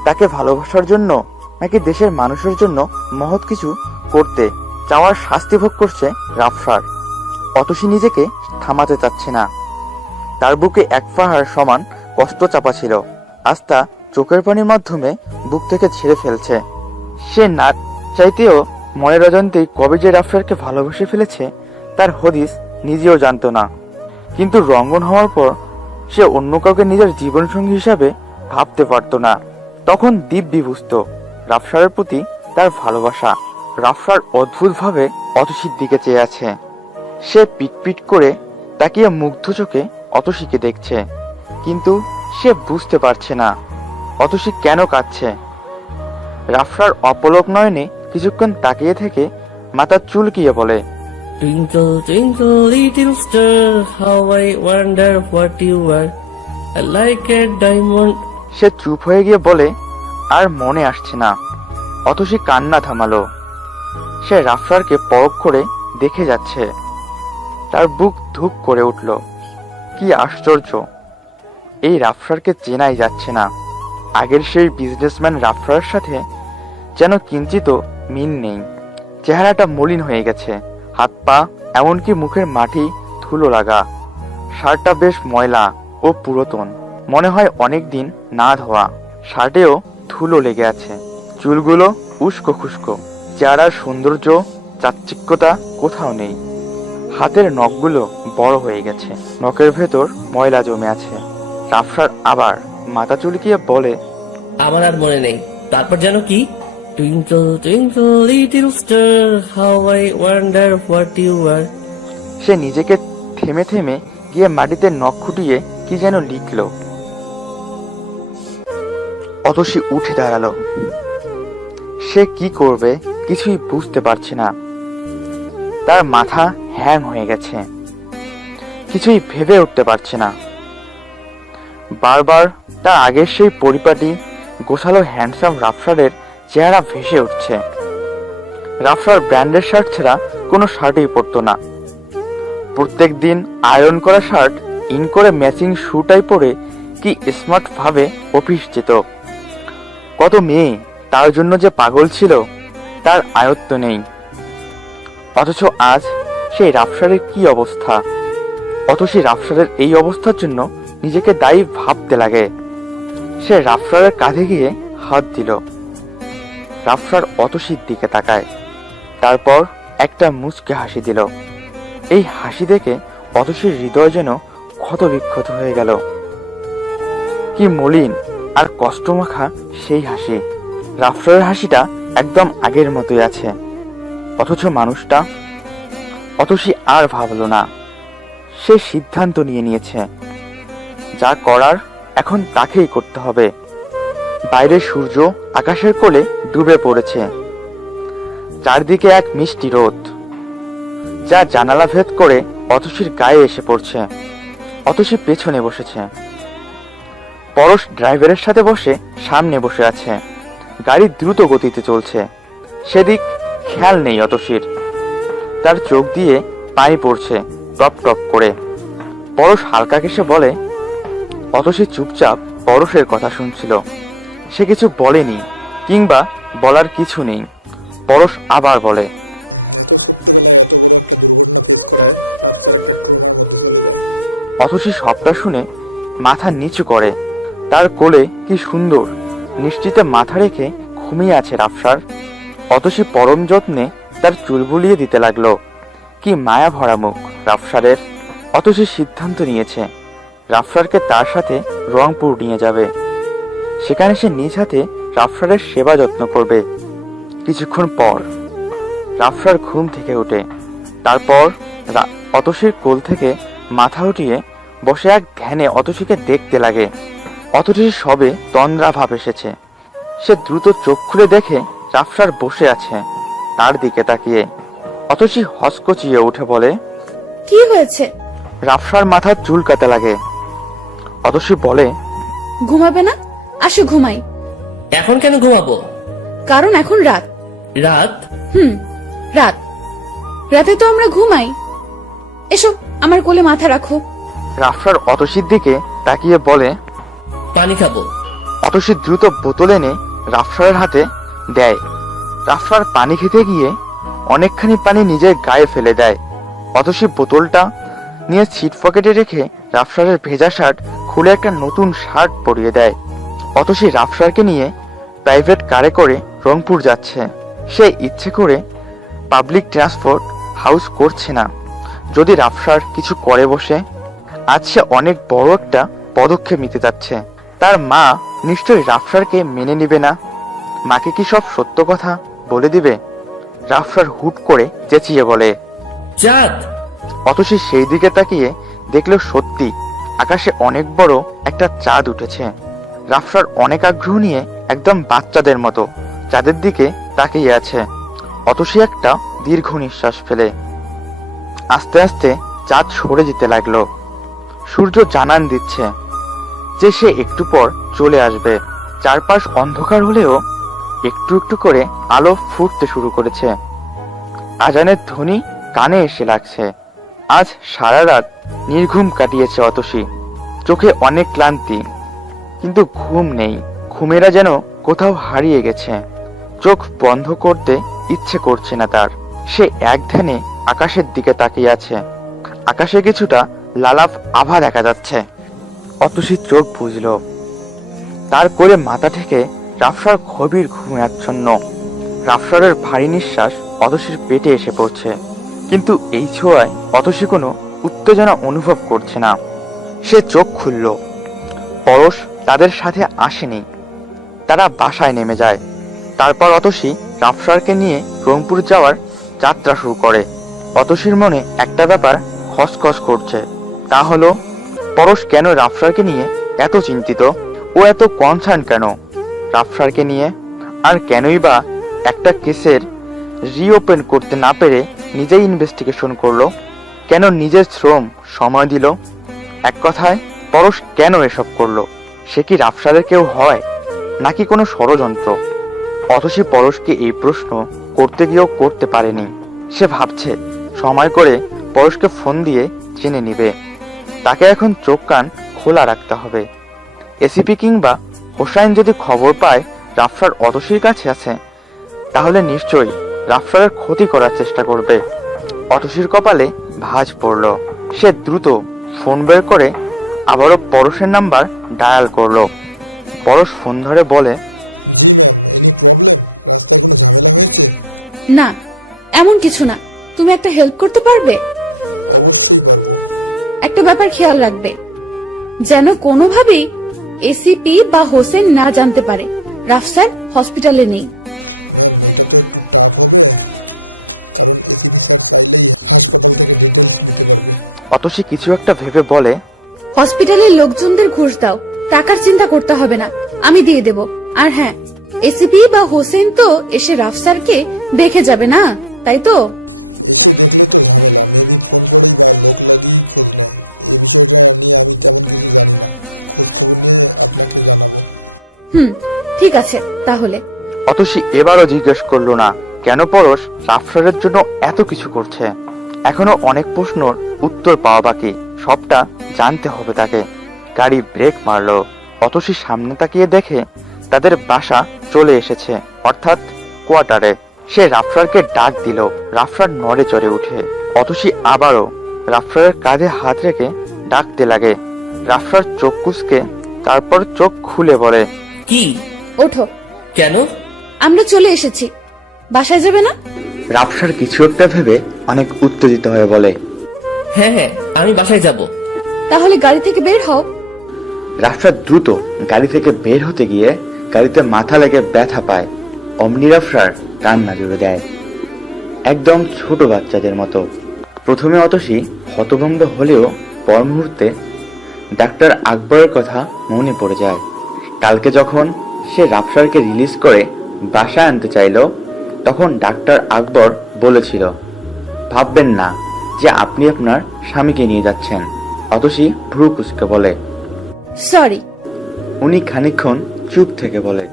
তাকে ভালোবাসার জন্য, নাকি দেশের মানুষের জন্য মহৎ কিছু করতে চাওয়ার শাস্তি ভোগ করছে রাফসার? অতসী নিজেকে থামাতে চাচ্ছে না। তার বুকে এক পাহাড় সমান কষ্ট চাপা ছিল, আজ তা চোখের পানির মাধ্যমে বুক থেকে ছেড়ে ফেলছে। সে না চাইতেও মনের অজান্তেই কবে যে রাফসারকে ভালোবেসে ফেলেছে তার হদিস নিজেও জানতো না। কিন্তু রঙ্গন হওয়ার পর সে অন্য কাউকে নিজের জীবনসঙ্গী হিসাবে ভাবতে পারত না। তখন দিব্যি বুঝত রাফসারের প্রতি তার ভালোবাসা। রাফসার অদ্ভুতভাবে অতসীর দিকে চেয়ে আছে। সে পিটপিট করে তাকিয়ে মুগ্ধ চোখে অতসীকে দেখছে, কিন্তু সে বুঝতে পারছে না অতসী কেন কাঁদছে। রাফসার অপলক নয়নে কিছুক্ষণ তাকিয়ে থেকে মাথা চুলকিয়ে বলে, Twinkle, twinkle, little star, how I wonder what you are. Like a diamond. সে চুপ হয়ে গিয়ে বলে, আর মনে আসছে না। অতসী কান্না থামালো। সে রাফসারকে পরখ করে দেখে যাচ্ছে। তার বুক ধুক করে উঠল। কি আশ্চর্য, এই রাফসারকে চেনাই যাচ্ছে না। আগের সেই বিজনেসম্যান রাফসারের সাথে যেন কিঞ্চিতও মিল নেই। চেহারাটা মলিন হয়ে গেছে, হাত পা এমনকি মুখের মাটি ধুলো লাগা। শার্টটা বেশ ময়লা ও পুরাতন, মনে হয় অনেকদিন না ধোয়া। শার্টেও ধুলো লেগে আছে, চুলগুলো উস্কো খুস্কো। চেহারার সৌন্দর্য, চাকচিক্যতা কোথাও নেই। হাতের নখগুলো বড় হয়ে গেছে, নখের ভেতর ময়লা জমে আছে। রাফসার আবার মাথা চুলকিয়ে বলে, আমার আর মনে নেই। তারপর যেন কি? Twinkle, twinkle, little star, how I wonder what you are. সে নিজেকে থেমে থেমে গিয়ে মাটিতে নখ খুঁটিয়ে কি যেন লিখল। অতসী উঠে দাঁড়ালো। সে কি করবে কিছুই বুঝতে পারছে না। তার মাথা হ্যাং হয়ে গেছে, কিছুই ভেবে উঠতে পারছে না। বারবার তার আগের সেই পরিপাটি গোছালো হ্যান্ডসাম রাফসারের চেহারা ভেসে উঠছে। রাফসার ব্র্যান্ডের শার্ট ছাড়া কোনো শার্টই পরতো না। প্রত্যেক দিন আয়রন করা শার্ট ইন করে ম্যাচিং শুটাই পরে কি স্মার্ট ভাবে অফিস যেত। কত মেয়ে তার জন্য যে পাগল ছিল তার আয়ত্ত নেই। অথচ আজ সেই রাফসারের কি অবস্থা। অতসী রাফসারের এই অবস্থার জন্য নিজেকে দায়ী ভাবতে লাগে। সে রাফসারের কাঁধে গিয়ে হাত দিল। রাফসার অতসীর দিকে তাকায়, তারপর একটা মুচকে হাসি দিল। এই হাসি দেখে অতসীর হৃদয় যেন ক্ষত বিক্ষত হয়ে গেল। কি মলিন আর কষ্টমাখা সেই হাসি। রাফসারের হাসিটা একদম আগের মতোই আছে, অথচ মানুষটা। অতসী আর ভাবল না। সে সিদ্ধান্ত নিয়েছে, যা করার এখন তাকেই করতে হবে। বাইরে সূর্য আকাশের কোলে ডুবে পড়েছে, চারদিকে এক মিষ্টি রোদ, যা জানালা ভেদ করে অতসীর গায়ে এসে পড়ছে। অতসী পেছনে বসেছে, পরশ ড্রাইভারের সাথে বসে সামনে বসে আছে। গাড়ি দ্রুত গতিতে চলছে, সেদিক খেয়াল নেই অতসীর। তার চোখ দিয়ে পানি পড়ছে টপ টপ করে। পরশ হালকা কেসে বলে। অতসী চুপচাপ পরশের কথা শুনছিল। সে কিছু বলেনি, কিংবা বলার কিছু নেই। পরশ আবার বলে, এত ছোট্টবেলায় এত বড় একটা দুর্ঘটনা ফেস করায় রাফসার একটা ট্রমার মধ্যে চলে যায়। অতসী সবটা শুনে মাথা নিচু করে। তার কোলে কি সুন্দর নিশ্চিতে মাথা রেখে ঘুমিয়ে আছে রাফসার। অতসী পরম যত্নে তার চুল বুলিয়ে দিতে লাগলো। কি মায়া ভরা মুখ রাফসারের। অতসী সিদ্ধান্ত নিয়েছে রাফসারকে তার সাথে রংপুর নিয়ে যাবে। সেখানে সে নিজ হাতে রাফসারের সেবা যত্ন করবে। কিছুক্ষণ পর রাফসার ঘুম থেকে ওঠে। তারপর অতসীর কোল থেকে মাথা উঠিয়ে বসে এক ধ্যানে অতসীকে দেখতে লাগে। অতসী সবে তন্দ্রা ভাব এসেছে। সে দ্রুত চোখ খুলে দেখে রাফসার বসে আছে তার দিকে তাকিয়ে। অতসী হসকচিয়ে উঠে বলে, কি হয়েছে? রাফসার মাথার চুলকাতে লাগে। অতসী বলে, ঘুমাবে না? আসো ঘুমাই। এখন কেন ঘুমাবো? কারণ এখন রাত। রাত? রাত। রাতে তো আমরা ঘুমাই। এসো আমার কোলে মাথা রাখো। রাফসার অতসীর দিকে তাকিয়ে বলে, পানি খাবো। অতসী দ্রুত বোতল এনে রাফসারের হাতে দেয়। রাফসার পানি খেতে গিয়ে অনেকখানি পানি নিজের গায়ে ফেলে দেয়। অতসী বোতলটা নিয়ে সিট পকেটে রেখে রাফসারের ভেজা শার্ট খুলে একটা নতুন শার্ট পরিয়ে দেয়। অতসী রাফসারকে নিয়ে প্রাইভেট কারে করে রংপুর যাচ্ছে। সে ইচ্ছে করে পাবলিক ট্রান্সপোর্ট হাউস করছে না। যদি রাফসার কিছু করে বসে, আজ সে অনেক বড় একটা পদক্ষেপ নিতে যাচ্ছে। তার মা নিশ্চয়ই রাফসারকে মেনে নিবে না। মাকে কি সব সত্য কথা বলে দিবে? রাফসার হুট করে চেঁচিয়ে বলে, চাঁদ! অতসী সেই দিকে তাকিয়ে দেখলো সত্যি আকাশে অনেক বড় একটা চাঁদ উঠেছে। রাফসার অনেক আগ্রহ নিয়ে একদম বাচ্চাদের মতো চাঁদের দিকে তাকিয়ে আছে। অতসী একটা দীর্ঘ নিঃশ্বাস ফেলে আস্তে আস্তে চাঁদ সরে যেতে লাগলো। সূর্য জানান দিচ্ছে যে সে একটু পর চলে আসবে। চারপাশ অন্ধকার হলেও একটু একটু করে আলো ফুটতে শুরু করেছে। আজানের ধ্বনি কানে এসে লাগছে। আজ সারা রাত নির্ঘুম কাটিয়েছে অতসী। চোখে অনেক ক্লান্তি, কিন্তু ঘুম নেই। ঘুমেরা যেন কোথাও হারিয়ে গেছে। চোখ বন্ধ করতে ইচ্ছে করছে না তার। সে এক ধ্যানে আকাশের দিকে তাকিয়ে আছে। আকাশে কিছুটা লালাভ আভা দেখা যাচ্ছে। অতসী চোখ বুঝল। তার কোলে মাথা থেকে রাফসার গভীর ঘুমে আচ্ছন্ন। রাফসারের ভারী নিঃশ্বাস অতসীর পেটে এসে পড়ছে, কিন্তু এই ছোঁয়ায় অতসী কোনো উত্তেজনা অনুভব করছে না। সে চোখ খুলল। পরশ তাদের সাথে আসেনি। তারা বাসায় নেমে যায়। তারপর অতসী রাফসারকে নিয়ে রংপুর যাওয়ার যাত্রা শুরু করে। অতসীর মনে একটা ব্যাপার খসখস করছে। তা হলো, পরশ কেন রাফসারকে নিয়ে এত চিন্তিত? ও এত কনসার্ন কেন রাফসারকে নিয়ে? আর কেনই বা একটা কেসের রিওপেন করতে না পেরে নিজেই ইনভেস্টিগেশন করলো? কেন নিজের শ্রম সময় দিল? এক কথায়, পরশ কেন এসব করলো? সে কি রাফসারের কেউ হয়, নাকি কোনো ষড়যন্ত্র? অতসী পরশকে এই প্রশ্ন করতে গিয়েও করতে পারেনি। সে ভাবছে সময় করে পরশকে ফোন দিয়ে জেনে নিবে। তাকে এখন চোখ কান খোলা রাখতে হবে। এসিপি কিংবা হোসাইন যদি খবর পায় রাফসার অতসীর কাছে আছে, তাহলে নিশ্চয়ই রাফসারের ক্ষতি করার চেষ্টা করবে। অতসীর কপালে ভাঁজ পড়ল। সে দ্রুত ফোন বের করে আবারও পরশের নাম্বার ডায়াল করলো। পরশ ফোন ধরে বলে, জি ম্যাম, এনি প্রবলেম? রাস্তায় কোনো ঝামেলা হয়েছে? না, এমন কিছু না। তুমি একটা হেল্প করতে পারবে? অবশ্যই পারবো। একটা ব্যাপার খেয়াল রাখবে, যেন কোনোভাবেই এসিপি বা হোসেন না জানতে পারে রাফসার হসপিটালে নেই। ম্যাম, এটা তো একটু টাফ হবে, কারণ এসিপি স্যার চাইলেই হাসপাতাল থেকে ডিটেলস নিতে পারবে। অতসী কিছু একটা ভেবে বলে, হসপিটালের লোকজনদের ঘুষ দাও, টাকার চিন্তা করতে হবে না, আমি দিয়ে দেব। আর হ্যাঁ, এসিপি বা হোসেন তো এসে রাফসারকে দেখে যাবে না, তাই তো? এসে দেখলে তো ঝামেলা, মেবি ফোন করেই বা লোক লাগিয়ে খোঁজ নেয়। এই বিষয়টা নিয়ে আমি তেমন কিছু জানি না, খোঁজ খবর নিয়ে আপনাকে জানাবো। ঠিক আছে তাহলে। অতসী এবারও জিজ্ঞেস করলো না কেন পরশ রাফসারের জন্য এত কিছু করছে। এখনো অনেক প্রশ্নর উত্তর পাওয়া বাকি, সবটা জানতে হবে তাকে। গাড়ি ব্রেক মারলো। অতসী সামনে তাকিয়ে দেখে তাদের বাসা চলে এসেছে, অর্থাৎ কোয়ার্টারে। সে রাফসারকে ডাক দিল। রাফসার নড়ে চড়ে উঠে। অতসী আবারও রাফসারের কাঁধে হাত রেখে ডাকতে লাগে। রাফসার চোখ কুঁচকে তারপর চোখ খুলে বলে, কি? ওঠো। কেন? আমরা চলে এসেছি, বাসায় যাবে না? রাফসার কিছু একটা ভেবে অনেক উত্তেজিত হয়ে বলে, হ্যাঁ হ্যাঁ, আমি বাসায় যাব। তাহলে গাড়ি থেকে বের হও। রাফসার দ্রুত গাড়ি থেকে বের হতে গিয়ে গাড়িতে মাথা লেগে ব্যথা পায়। অমনি রাফসার কান্না জুড়ে দেয়, একদম ছোট বাচ্চাদের মতো। প্রথমে অতসী হতভম্ব হলেও পর মুহূর্তে ডাক্তার আকবরের কথা মনে পড়ে যায়। কালকে যখন সে রাফসারকে রিলিজ করে বাসায় আনতে চাইল, তখন ডাক্তার আকবর বলেছিল, ভাববেন না যে আপনি আপনার স্বামীকে নিয়ে যাচ্ছেন। অতসী ভ্রু কুঁচকে বলে। সরি। উনি খানিকক্ষণ চুপ থেকে বলে,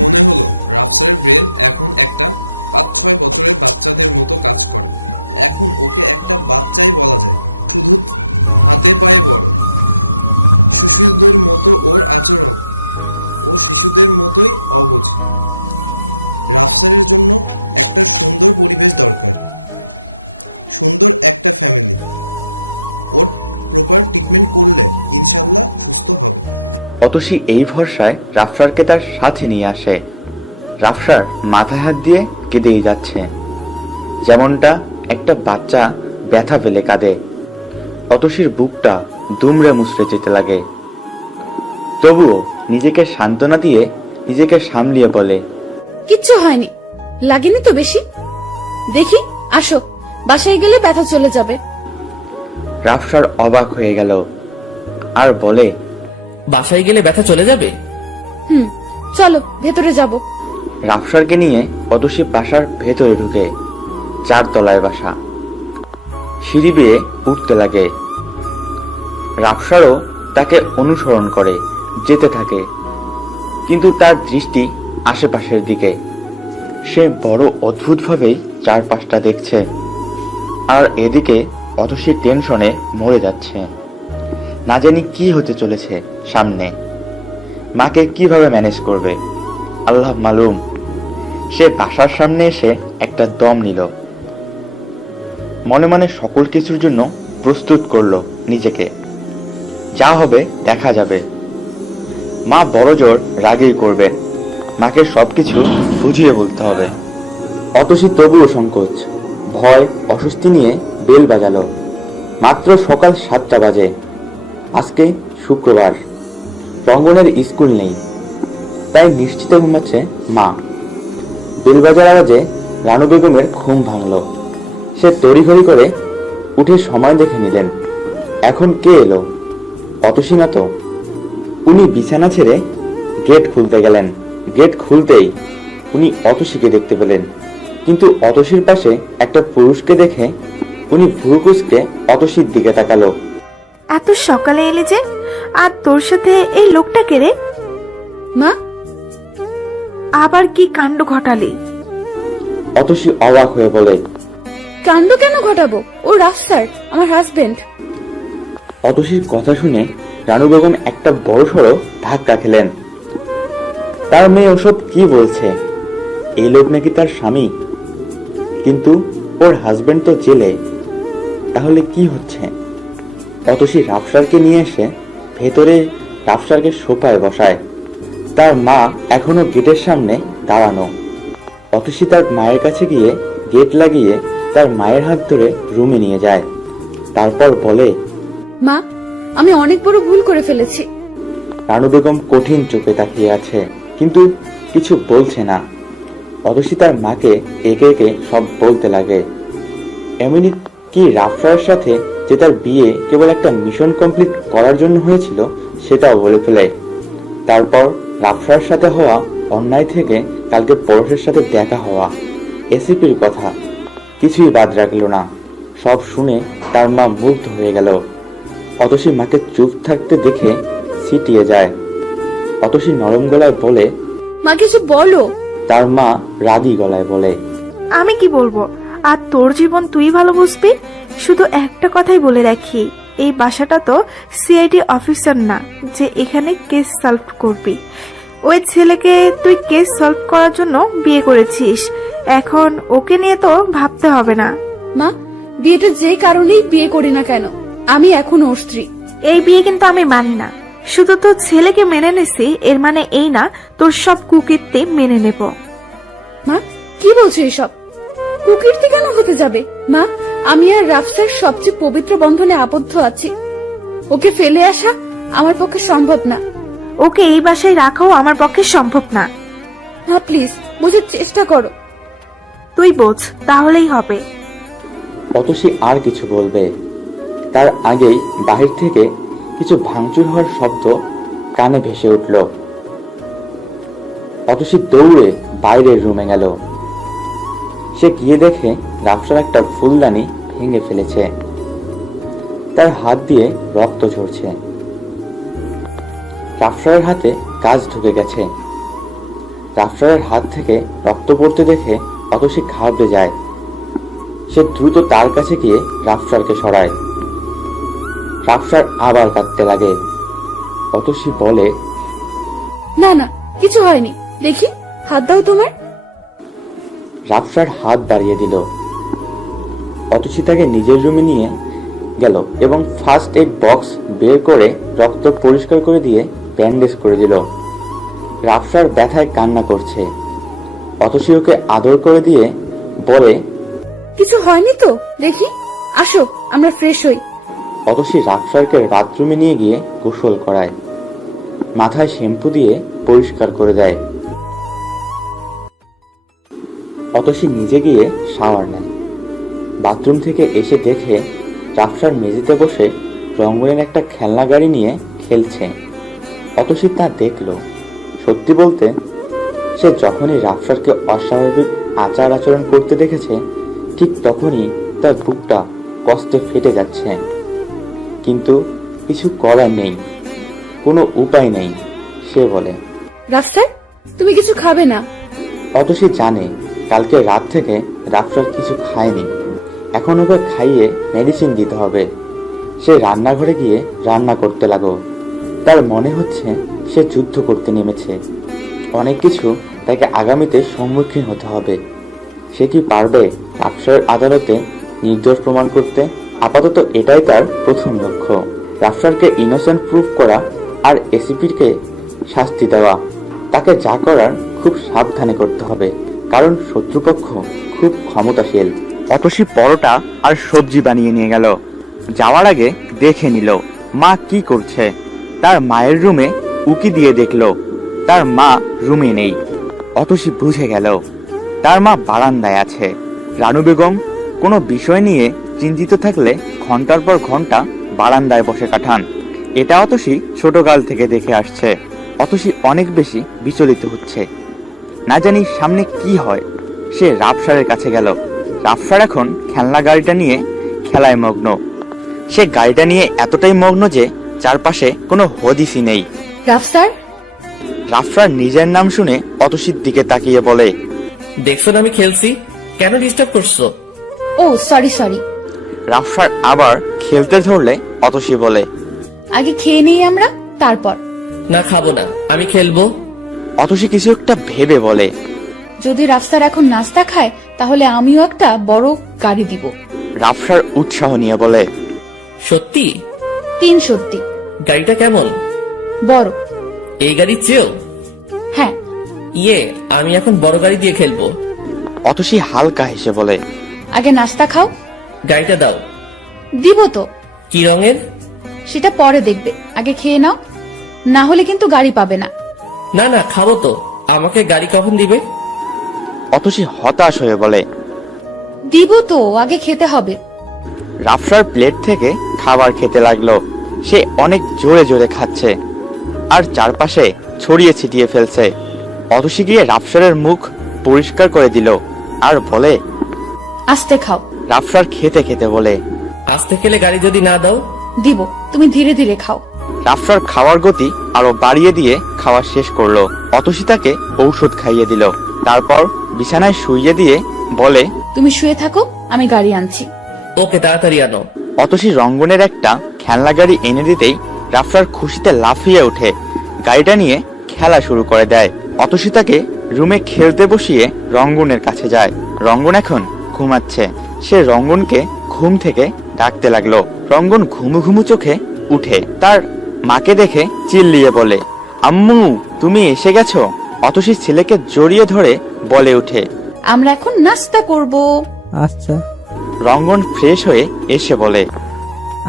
মনে হলো রাফসারের ব্রেন এখন একটা 5-6 বছরের বাচ্চাদের মতো কাজ করে। এখন ওকে একটা বাচ্চাই বলা যায়, শুধু হাতে পায়ে বড়। শিশুদের মতো ওর আচরণ, ও শিশুদের মতোই অবুঝ। রাফসারের জন্য একটা সুন্দর পরিবেশ দরকার, সুন্দর একটা ফ্যামিলি। ওর প্রপার ট্রিটমেন্ট করলে ইনশাল্লাহ সুস্থ হবে। অতসী এই ভরসায় রাফসারকে তার সাথে নিয়ে আসে। রাফসার মাথায় হাত দিয়ে কেঁদেই যাচ্ছে, যেমনটা একটা বাচ্চা ব্যথা পেলে কাঁদে। অতসীর বুকটা দুমড়ে মুচড়ে যেতে লাগে। তবুও নিজেকে সান্ত্বনা দিয়ে নিজেকে সামলিয়ে বলে, কিচ্ছু হয়নি, লাগেনি তো বেশি। দেখি, আসো, বাসায় গেলে ব্যথা চলে যাবে। রাফসার অবাক হয়ে গেল আর বলে, বাসায় গেলে ব্যথা চলে যাবে? চলো ভেতরে যাব। রাফসারকে নিয়ে অতসী বাসার ভেতরে ঢুকে। 4 তলায় বাসা। সিঁড়ি বেয়ে উঠতে লাগে। রাফসারও তাকে অনুসরণ করে যেতে থাকে, কিন্তু তার দৃষ্টি আশেপাশের দিকে। সে বড় অদ্ভুতভাবেই চারপাশটা দেখছে, আর এদিকে অতসী টেনশনে মরে যাচ্ছে। না জানি কি হতে চলেছে সামনে, মাকে কিভাবে ম্যানেজ করবে, আল্লাহ মালুম। সে বাসার সামনে এসে একটা দম নিল, মনে মনে সকল কিছুর জন্য প্রস্তুত করলো নিজেকে। যা হবে দেখা যাবে। মা বড় জোর রাগেই করবে, মাকে সবকিছু বুঝিয়ে বলতে হবে। অতসী তবুও সংকোচ, ভয়, অস্বস্তি নিয়ে বেল বাজালো। মাত্র সকাল 7টা বাজে। আজকে শুক্রবার, রঙ্গনের স্কুল নেই, তাই নিশ্চিত ঘুমাচ্ছে মা। বেল বাজার আওয়াজে রানু বেগমের ঘুম ভাঙল। সে তড়িঘড়ি করে উঠে সময় দেখে নিলেন। এখন কে এলো? অতসী না তো। উনি বিছানা ছেড়ে গেট খুলতে গেলেন। গেট খুলতেই উনি অতসীকে দেখতে পেলেন, কিন্তু অতসীর পাশে একটা পুরুষকে দেখে উনি ভ্রু কুঁচকে অতসীর দিকে তাকালো। এত সকালে এলি যে? আর তোর সাথে এই লোকটা কে রে? মা, আবার কি কাণ্ড ঘটালি? অতসী অবাক হয়ে বলে, কাণ্ড কেন ঘটাবো? ও রাফসার, আমার হাজবেন্ড। অতসীর কথা শুনে রানু বেগম একটা বড়সড় ধাক্কা খেলেন। তার মেয়ে ওসব কি বলছে? এই লোক নাকি তার স্বামী, কিন্তু ওর হাজবেন্ড তো জেলে। তাহলে কি হচ্ছে? অতসী রাফসারকে নিয়ে এসে ভেতরে রাফসারকে সোফায় বসায়। তার মা এখনো গেটের সামনে দাঁড়ানো। অতসী তার মায়ের কাছে গিয়ে গেট লাগিয়ে তার মায়ের হাত ধরে রুমে নিয়ে যায়। তারপর বলে, মা, আমি অনেক বড় ভুল করে ফেলেছি। রানু বেগম কঠিন চোখে তাকিয়ে আছে, কিন্তু কিছু বলছে না। অতসী তার মাকে একে একে সব বলতে লাগে। এমনি কি রাফসারের সাথে যে তার বিয়ে কেবল একটা মিশন কমপ্লিট করার জন্য হয়েছিল সেটাও বলে ফেলে। তারপর রাফসারের সাথে হওয়া অন্যায় থেকে কালকে পরশের সাথে দেখা হওয়া, এসিপির কথা কিছুই বাদ রাখল না। সব শুনে তার মা মুগ্ধ হয়ে গেল। অতসী মাকে চুপ থাকতে দেখে সিটিয়ে যায়। অতসী নরম গলায় বলে, মা কিছু বলো। তার মা রাগী গলায় বলে, আমি কি বলবো? আর তোর জীবন তুই ভালো বুঝবি। শুধু একটা কথাই বলে রাখি, এই বাসাটা তো সিআইডি অফিসার না যে এখানে কেস সলভ করবি। ওই ছেলেকে তুই কেস সলভ করার জন্য বিয়ে করেছিস, এখন ওকে নিয়ে তো ভাবতে হবে না। মা, বিয়েটা যেই কারণেই বিয়ে করি না কেন, আমি এখন ওর স্ত্রী। এই বিয়ে কিন্তু আমি মানি না। শুধু তোর ছেলেকে মেনে নিছি এর মানে এই না তোর সব কুকীর্তি মেনে নেব। মা, কি বলছো এসব? কুকীর্তি কেন হতে যাবে? মা, আমি আর রাফসার সবচেয়ে পবিত্র বন্ধনে আবদ্ধ আছি। ওকে ফেলে আসা আমার পক্ষে সম্ভব না। ওকে এই বাসায় রাখাও আমার পক্ষে সম্ভব না। মা প্লিজ, বোঝার চেষ্টা করো। তুই বোঝ, তাহলেই হবে। অতসী আর কিছু বলবে তার আগেই বাহির থেকে কিছু ভাঙচুর হওয়ার শব্দ কানে ভেসে উঠল। অতসী দৌড়ে বাইরের রুমে গেল। সে গিয়ে দেখে রাফসার একটা ফুলদানি ভেঙে ফেলেছে, তার হাত দিয়ে রক্ত ঝরছে। রাফসারের হাতে কাজ ঢুকে গেছে। রাফসারের হাত থেকে রক্ত পড়তে দেখে অতসী ঘাবড়ে যায়। সে দ্রুত তার কাছে গিয়ে রাফসারকে সরায়। রাফসার আবার কাঁদতে লাগে। অতসী বলে, না না, কিছু হয়নি, দেখি হাত দাও তোমার। রাফসার হাত বাড়িয়ে দিল। অতসী তাকে নিজের রুমে নিয়ে গেল এবং ফার্স্ট এড বক্স বের করে রক্ত পরিষ্কার করে দিয়ে ব্যান্ডেজ করে দিল। রাফসার ব্যথায় কান্না করছে। অতসী ওকে আদর করে দিয়ে বলে, কিছু হয়নি তো, দেখি, আসো আমরা ফ্রেশ হই। অতসী রাফসারকে বাথরুমে নিয়ে গিয়ে গোসল করায়, মাথায় শ্যাম্পু দিয়ে পরিষ্কার করে দেয়। অতসী নিজে গিয়ে শাওয়ার নেয়। বাথরুম থেকে এসে দেখে রাফসার মেঝেতে বসে রঙ্গনের একটা খেলনা গাড়ি নিয়ে খেলছে। অতসী তা দেখল। সত্যি বলতে, সে যখনই রাফসারকে অস্বাভাবিক আচার আচরণ করতে দেখেছে, ঠিক তখনই তার বুকটা কষ্টে ফেটে যাচ্ছে। কিন্তু কিছু করার নেই, কোনো উপায় নেই। সে বলে, রাফসার, তুমি কিছু খাবে না? অতসী জানে কালকে রাত থেকে রাফসার কিছু খায়নি। এখন ওকে খাইয়ে মেডিসিন দিতে হবে। সে রান্নাঘরে গিয়ে রান্না করতে লাগলো। তার মনে হচ্ছে সে যুদ্ধ করতে নেমেছে। অনেক কিছু তাকে আগামীতে সম্মুখীন হতে হবে। সে কি পারবে রাফসারের আদালতে নির্দোষ প্রমাণ করতে? আপাতত এটাই তার প্রথম লক্ষ্য, রাফসারকে ইনোসেন্ট প্রুফ করা আর এসিপিকে শাস্তি দেওয়া। তাকে যা করার খুব সাবধানে করতে হবে, কারণ শত্রুপক্ষ খুব ক্ষমতাশীল। অতসী পরোটা আর সবজি বানিয়ে নিয়ে গেল। যাওয়ার আগে দেখে নিল মা কি করছে। তার মায়ের রুমে উকি দিয়ে দেখল তার মা রুমে নেই। অতসী বুঝে গেল তার মা বারান্দায় আছে। রানু বেগম কোনো বিষয় নিয়ে চিন্তিত থাকলে ঘন্টার পর ঘন্টা বারান্দায় বসে কাটান। এটা অতসী ছোটকাল থেকে দেখে আসছে। অতসী অনেক বেশি বিচলিত হচ্ছে, না জানি সামনে কি হয়। সে রাফসারের কাছে গেল। রাফসার এখন খেলনা গাড়িটা নিয়ে খেলায় মগ্ন। সে গাড়িটা নিয়ে এতটাই মগ্ন যে চারপাশে কোনো হদিসই নেই। রাফসার, রাফসার নিজের নাম শুনে অতসীর দিকে তাকিয়ে বলে, দেখছো না আমি খেলছি, কেন ডিস্টার্ব করছো? ও সরি সরি। রাফসার আবার খেলতে ধরলে অতসী বলে, আগে খেয়ে নেই আমরা, তারপর। না, খাবো না, আমি খেলবো। অতসী কিছু একটা ভেবে বলে, যদি রাফসার এখন নাস্তা খায় তাহলে আমিও একটা বড় গাড়ি দিব। রাফসার উৎসাহ নিয়ে বলে, সত্যি? 3 সত্যি। গাড়িটা কেমন? বড়। এই গাড়ির চেয়েও? হ্যাঁ। আমি এখন বড় গাড়ি দিয়ে খেলবো। অতসী হালকা হেসে বলে, আগে নাস্তা খাও। গাড়িটা দাও। দিব তো। কি রঙের? সেটা পরে দেখবে, আগে খেয়ে নাও, না হলে কিন্তু গাড়ি পাবে না। না না, খাবো তো। আমাকে গাড়ি কখন দিবে? অতসী হতাশ হয়ে বলে, দিব তো, আগে খেতে হবে। রাফসার প্লেট থেকে খাবার খেতে লাগলো। সে অনেক জোরে জোরে খাচ্ছে আর চারপাশে ছড়িয়ে ছিটিয়ে ফেলছে। অতসী গিয়ে রাফসারের মুখ পরিষ্কার করে দিল আর বলে, আস্তে খাও। রাফসার খেতে খেতে বলে, আস্তে খেলে গাড়ি যদি না দাও? দিব, তুমি ধীরে ধীরে খাও। রাফসার খাওয়ার গতি আরো বাড়িয়ে দিয়ে খাওয়া শেষ করলো। অতসী তাকে ঔষধ খাইয়ে দিল। তারপর বিছানায় শুইয়ে দিয়ে বলে, তুমি শুয়ে থাকো, আমি গাড়ি আনছি। ওকে, তাড়াতাড়ি আনো। অতসী রঙ্গনের একটা খেলনা গাড়ি এনে দিতেই রাফসার খুশিতে লাফিয়ে ওঠে গাড়িটা নিয়ে খেলা শুরু করে দেয়। অতসী তাকে রুমে খেলতে বসিয়ে রঙ্গনের কাছে যায়। রঙ্গন এখন ঘুমাচ্ছে। সে রঙ্গনকে ঘুম থেকে ডাকতে লাগলো। রঙ্গন ঘুমু ঘুমু চোখে উঠে তার মাকে দেখে চিল্লিয়ে বলে, আম্মু তুমি এসে গেছো। অতসী ছেলেকে জড়িয়ে ধরে বলে উঠে, আমরা এখন নাস্তা করব। আচ্ছা। রঙ্গন ফ্রেশ হয়ে এসে বলে,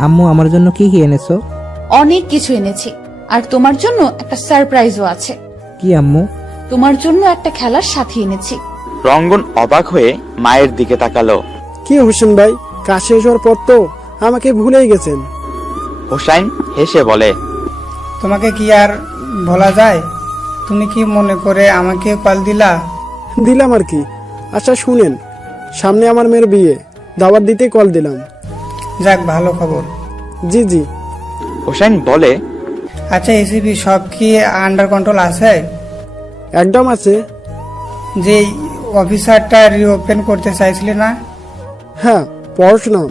আম্মু আমার জন্য কি কি এনেছো? অনেক কিছু এনেছি, আর তোমার জন্য একটা সারপ্রাইজও আছে। কি আম্মু? তোমার জন্য একটা খেলার সাথী এনেছি। রঙ্গন অবাক হয়ে মায়ের দিকে তাকালো। কি হোসেন ভাই, কাজ শেষ হওয়ার পর তো আমাকে ভুলেই গেছেন। হোসাইন হেসে বলে, তোমাকে কি আর বলা যায়, তুমি কি মনে করে আমাকে কল দিলা? দিলাম আর কি। আচ্ছা শুনেন, সামনে আমার মেয়ের বিয়ে, দাওয়াত দিতে কল দিলাম। যাক, ভালো খবর। জি জি। হোসেন বলে, আচ্ছা এসিপি সব কি আন্ডার কন্ট্রোল আছে? একদম আছে। যে অফিসারটা রিওপেন করতে চাইছিলে না? হ্যাঁ, পড়াশোনা।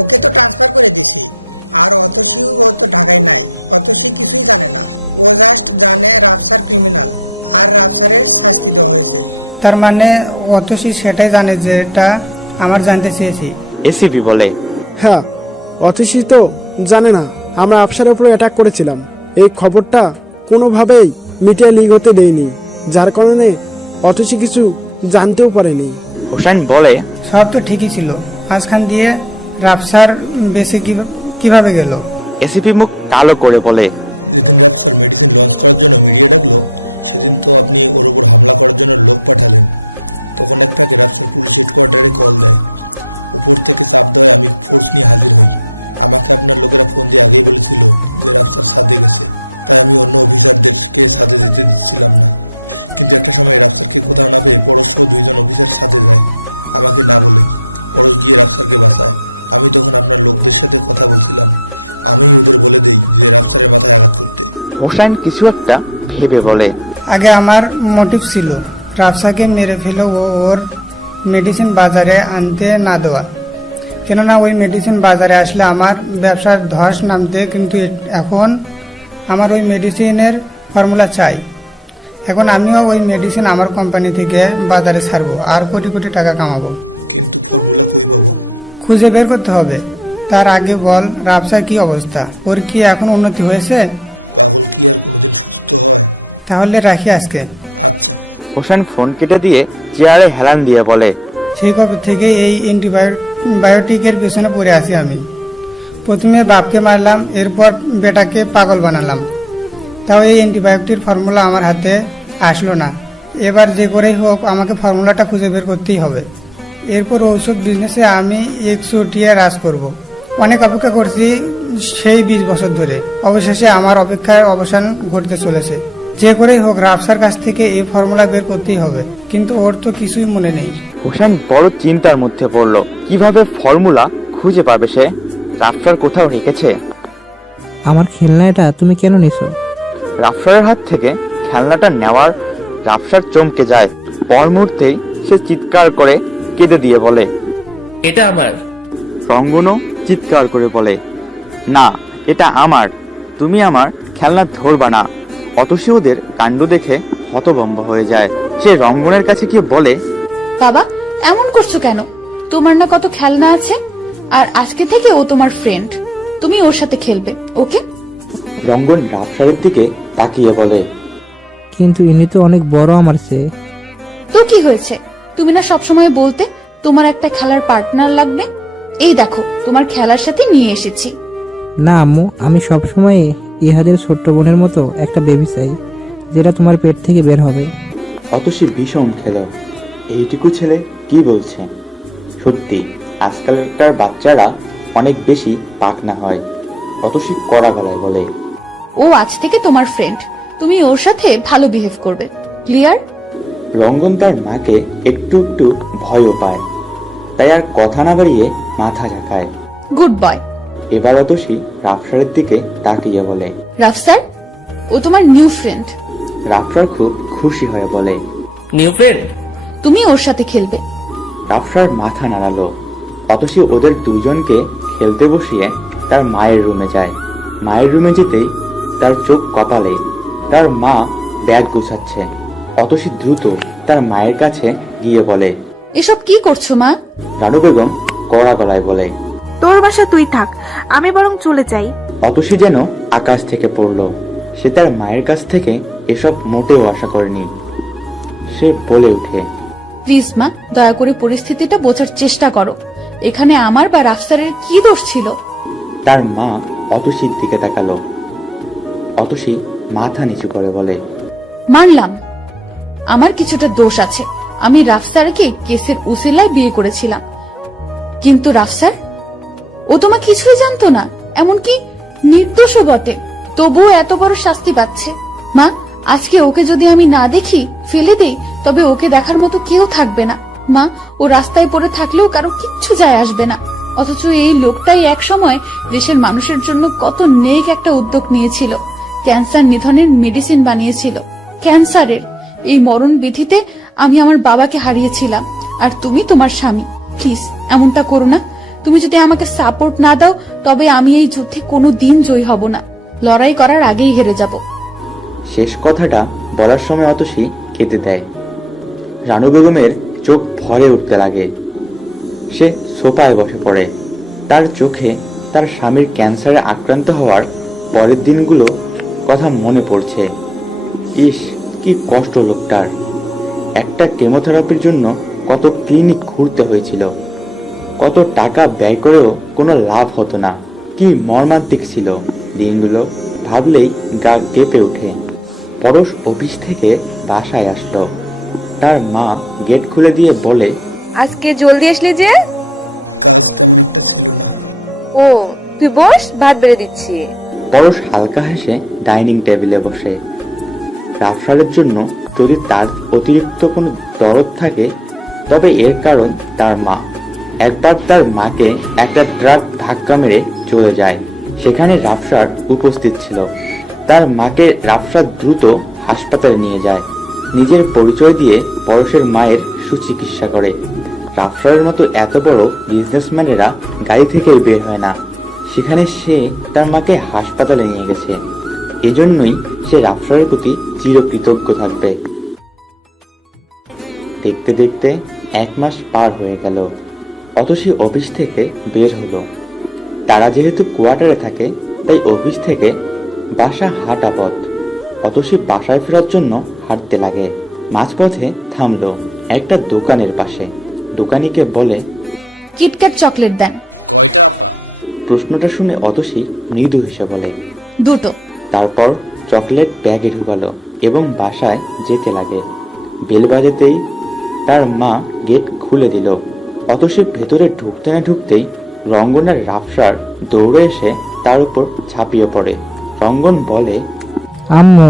ওকে তো ট্রান্সফার করে দিছি। আর অতসীও ও তো ঢাকায় নাই, অতসী কিছুই জানে না। ও জাস্ট জানে রাফসার ক্রিমিনাল আর রাফসারের শাস্তি দেওয়া হয়েছে। তার মানে অতসী সেটাই জানে যেটা আমার জানতে চেয়েছি। এসিপি বলে, হ্যাঁ, অতসী তো জানে না আমরা আফসারের উপরে অ্যাটাক করেছিলাম। এই খবরটা কোনোভাবেই মিডিয়া লিক হতে দেয়নি, যার কারণে অতসী কিছু জানতেও পারেনি। হোসেন বলে, সব তো ঠিকই ছিল, মাঝখান দিয়ে রাফসার বেঁচে কিভাবে গেল? এসিপি মুখ কালো করে বলে, যেদিন রাফসার মেডিসিন লঞ্চ করার জন্য মিডিয়া ডাকলো, সেদিন তো আপনি ওর উপর হামলা করার জন্য লোক পাঠালেন। তখন এক ফাঁকে রাফসার পুলিশ হেডকোয়ার্টারে কল দেয়। উপর থেকে চাপ দেওয়ায় আমি ফোর্স নিয়ে হাজির হই। আমাকে আপনার লোকেরা ফোন দিয়ে আগেই বলেছিল যে রাফসার সাথে গেছে, তাই আমি অন্য অফিসারদেরকে সাথে যেতে দিচ্ছিলাম না। কিন্তু একটা সময় রাফসারকে কোথাও না পেয়ে পরশ সহ 2 জন অফিসার সাথে যায়, আমাকে না বলে। পরশ গিয়ে রাফসারকে বাঁচায়। আমি তখন আপনার লোকদের সাথে কথা বলছিলাম, আমি ওদের বলে দেই যে রাফসারের মাথায় আঘাত করতে। হোসেন কিছু একটা ভেবে বলে, আগে আমার মোটিভ ছিল রাফসাকে মেরে ফেলে ওর মেডিসিন বাজারে আনতে না দেওয়া, কেননা ওই মেডিসিন বাজারে আসলে আমার ব্যবসার ধস নামতে। কিন্তু এখন আমার ওই মেডিসিনের ফর্মুলা চাই। এখন আমিও ওই মেডিসিন আমার কোম্পানি থেকে বাজারে ছাড়বো আর কোটি কোটি টাকা কামাবো। কিন্তু ফর্মুলা কই পাবো? খুঁজে বের করতে হবে। তার আগে বল, রাফসার কি অবস্থা? ওর কি এখন উন্নতি হয়েছে? পাগল কি আর কোনোদিন সুস্থ হয়? তাহলে রাখি আজকে। আচ্ছা। হোসেন ফোন কেটে দিয়ে চেয়ারে হেলান দিয়ে বলে, সেই কবে থেকে এই অ্যান্টিবায়োটিকের পেছনে পড়ে আছি আমি। প্রথমে বাপকে মারলাম, এরপর বেটাকে পাগল বানালাম, তাও এই অ্যান্টিবায়োটিক ফর্মুলা আমার হাতে আসলো না। এবার যে করেই হোক আমাকে ফর্মুলাটা খুঁজে বের করতেই হবে। এরপর ঔষধ বিজনেসে আমি 100 রাজ করব। অনেক অপেক্ষা করছি সেই 20 বছর ধরে, অবশেষে আমার অপেক্ষার অবসান ঘটতে চলেছে। যে করেই হোক রাফসার কাছ থেকে এই ফর্মুলা বের করতেই হবে, কিন্তু ওর তো কিছুই মনে নেই। হোসেন বড় চিন্তার মধ্যে পড়ল, কিভাবে ফর্মুলা খুঁজে পাবে সে? রাফসার কোথাও রেখেছে? আমার খেলনাটা তুমি কেন নিছো? রাফসারের হাত থেকে খেলনাটা নেওয়ার রাফসার চমকে যায়। পর মুহূর্তেই সে চিৎকার করে কেঁদে দিয়ে বলে, এটা আমার। রঙ্গনও চিৎকার করে বলে, না, এটা আমার, তুমি আমার খেলনা ধরবা না। অতসী ওদের কাণ্ড দেখে হতভম্ব হয়ে যায়। সে রঙ্গনের কাছে গিয়ে বলে, বাবা এমন করছো কেন? তোমার না কত খেলনা আছে, আর আজকে থেকে ও তোমার ফ্রেন্ড, তুমি ওর সাথে খেলবে, ওকে? রঙ্গন রাফসারের দিকে তাকিয়ে বলে, কিন্তু ইনি তো অনেক বড় আমার চেয়ে। তো কি হয়েছে? তুমি না সবসময় বলতে তোমার একটা খেলার পার্টনার লাগবে। এই দেখো, তোমার খেলার সাথে নিয়ে এসেছি। না আম্মু, আমি সবসময় ইহাদের ছোট্ট বোনের মতো একটা বেবি চাই, যেটা তোমার পেট থেকে বের হবে। অতসী ভীষণ খেল। এইটুকু ছেলে কি বলছে? সত্যি আজকালকার বাচ্চারা অনেক বেশি পাকনা হয়। অতসী কড়া গলায় বলে, ও আজ থেকে তোমার ফ্রেন্ড, তুমি ওর সাথে ভালো বিহেভ করবে, ক্লিয়ার? রঙ্গন তার মাকে একটু একটু ভয়ও পায়, তাই আর কথা না বাড়িয়ে মাথা ঝাঁকায়। Good boy. এবার অতসী রাফসারের দিকে তাকিয়ে বলে, রাফসার, ও তোমার নিউ ফ্রেন্ড। রাফসার খুব খুশি হয়ে বলে, নিউ ফ্রেন্ড? তুমি ওর সাথে খেলবে। রাফসার মাথা নাড়ালো। অতসী ওদের দুজনকে খেলতে বসিয়ে তার মায়ের রুমে যায়। মায়ের রুমে যেতেই তার চোখ কপালে। তার মা ব্যাগ গুছাচ্ছে। অতসী দ্রুত তার মায়ের কাছে গিয়ে বলে, এসব কি করছো মা? রানু বেগম কড়া গলায় বলে, তোর বাসা তুই থাক, আমি বরং চলে যাই। অতসী যেন আকাশ থেকে পড়ল। সে তার মায়ের কাছ থেকে এসব মোটেও আশা করেনি। সে বলে ওঠে, প্লিজ মা, দয়া করে পরিস্থিতিটা বোঝার চেষ্টা করো। এখানে আমার বা রাফসারের কি দোষ ছিল? তার মা অতসীর দিকে তাকালো। অতসী মাথা নিচু করে বলে, মানলাম আমার কিছুটা দোষ আছে। আমি রাফসারকে কেসের উসিলায় বিয়ে করেছিলাম, কিন্তু রাফসার ও তোমার কিছুই জানতো না, এমনকি নির্দোষও বটে, তবুও এত বড় শাস্তি পাচ্ছে। মা, আজকে ওকে যদি আমি না দেখি, ফেলে দিই, তবে ওকে দেখার মতো কেউ থাকবে না। মা, ও রাস্তায় পড়ে থাকলেও কারো কিচ্ছু যায় আসবে না। অথচ এই লোকটাই এক সময় দেশের মানুষের জন্য কত নেক একটা উদ্যোগ নিয়েছিল। ক্যান্সার নিধনের মেডিসিন বানিয়েছিল। ক্যান্সারের এই মরণ বিধিতে আমি আমার বাবাকে হারিয়েছিলাম, আর তুমি তোমার স্বামী। প্লিজ এমনটা করো না। তুমি যদি আমাকে সাপোর্ট না দাও, তবে আমি এই যুদ্ধে কোনো দিন জয়ী হব না। লড়াই করার আগেই হেরে যাব। শেষ কথাটা বলার সময় অতসী কেঁদে দেয়। রানু বেগমের চোখ ভরে উঠতে লাগে। সে সোফায় বসে পড়ে। তার চোখে তার স্বামীর ক্যান্সারে আক্রান্ত হওয়ার পরের দিনগুলো কথা মনে পড়ছে। ইস, কি কষ্ট লোকটার। একটা কেমোথেরাপির জন্য কত ক্লিনিক ঘুরতে হয়েছিল, কত টাকা ব্যয় করেও কোনো লাভ হতো না। কি মর্মান্তিক ছিল দিনগুলো, ভাবলেই গা কেঁপে ওঠে। পরশ অফিস থেকে বাসায় আসলো। তার মা গেট খুলে দিয়ে বলে, আজকে জলদি আসলি যে? কাজ তেমন একটা ছিল না। ও, তুই বস, ভাত বেড়ে দিচ্ছি। পরশ হালকা হেসে ডাইনিং টেবিলে বসে। রাফসারের জন্য যদি তার অতিরিক্ত কোনো দরদ থাকে, তবে এর কারণ তার মা। একবার তার মাকে একটা ট্রাক ধাক্কা মেরে চলে যায়। সেখানে রাফসার উপস্থিত ছিল। তার মাকে রাফসার দ্রুত হাসপাতালে নিয়ে যায়। নিজের পরিচয় দিয়ে পরশের মায়ের সুচিকিৎসা করে। রাফসারের মতো এত বড় বিজনেসম্যানেরা গাড়ি থেকে বের হয় না, সেখানে সে তার মাকে হাসপাতালে নিয়ে গেছে। এজন্যই সে রাফসারের প্রতি চিরকৃতজ্ঞ থাকবে। দেখতে দেখতে 1 মাস পার হয়ে গেল। অতসী অফিস থেকে বের হলো। তারা যেহেতু কোয়ার্টারে থাকে, তাই অফিস থেকে বাসা হাঁটা পথ। অতসী বাসায় ফেরার জন্য হাঁটতে লাগে। মাঝপথে থামলো একটা দোকানের পাশে। দোকানিকে বলে, কিটক্যাট চকলেট দেন। কয়টা আপা? প্রশ্নটা শুনে অতসী মৃদু হেসে বলে, 2টো। তারপর চকলেট ব্যাগে ঢুকালো এবং বাসায় যেতে লাগে। বেল বাজাতেই তার মা গেট খুলে দিল। অতসী ভেতরে ঢুকতে না ঢুকতেই রঙ্গনের রাফসার দৌড়ে এসে তার উপর ঝাঁপিয়ে পড়ে। রঙ্গন বলে, আম্মু।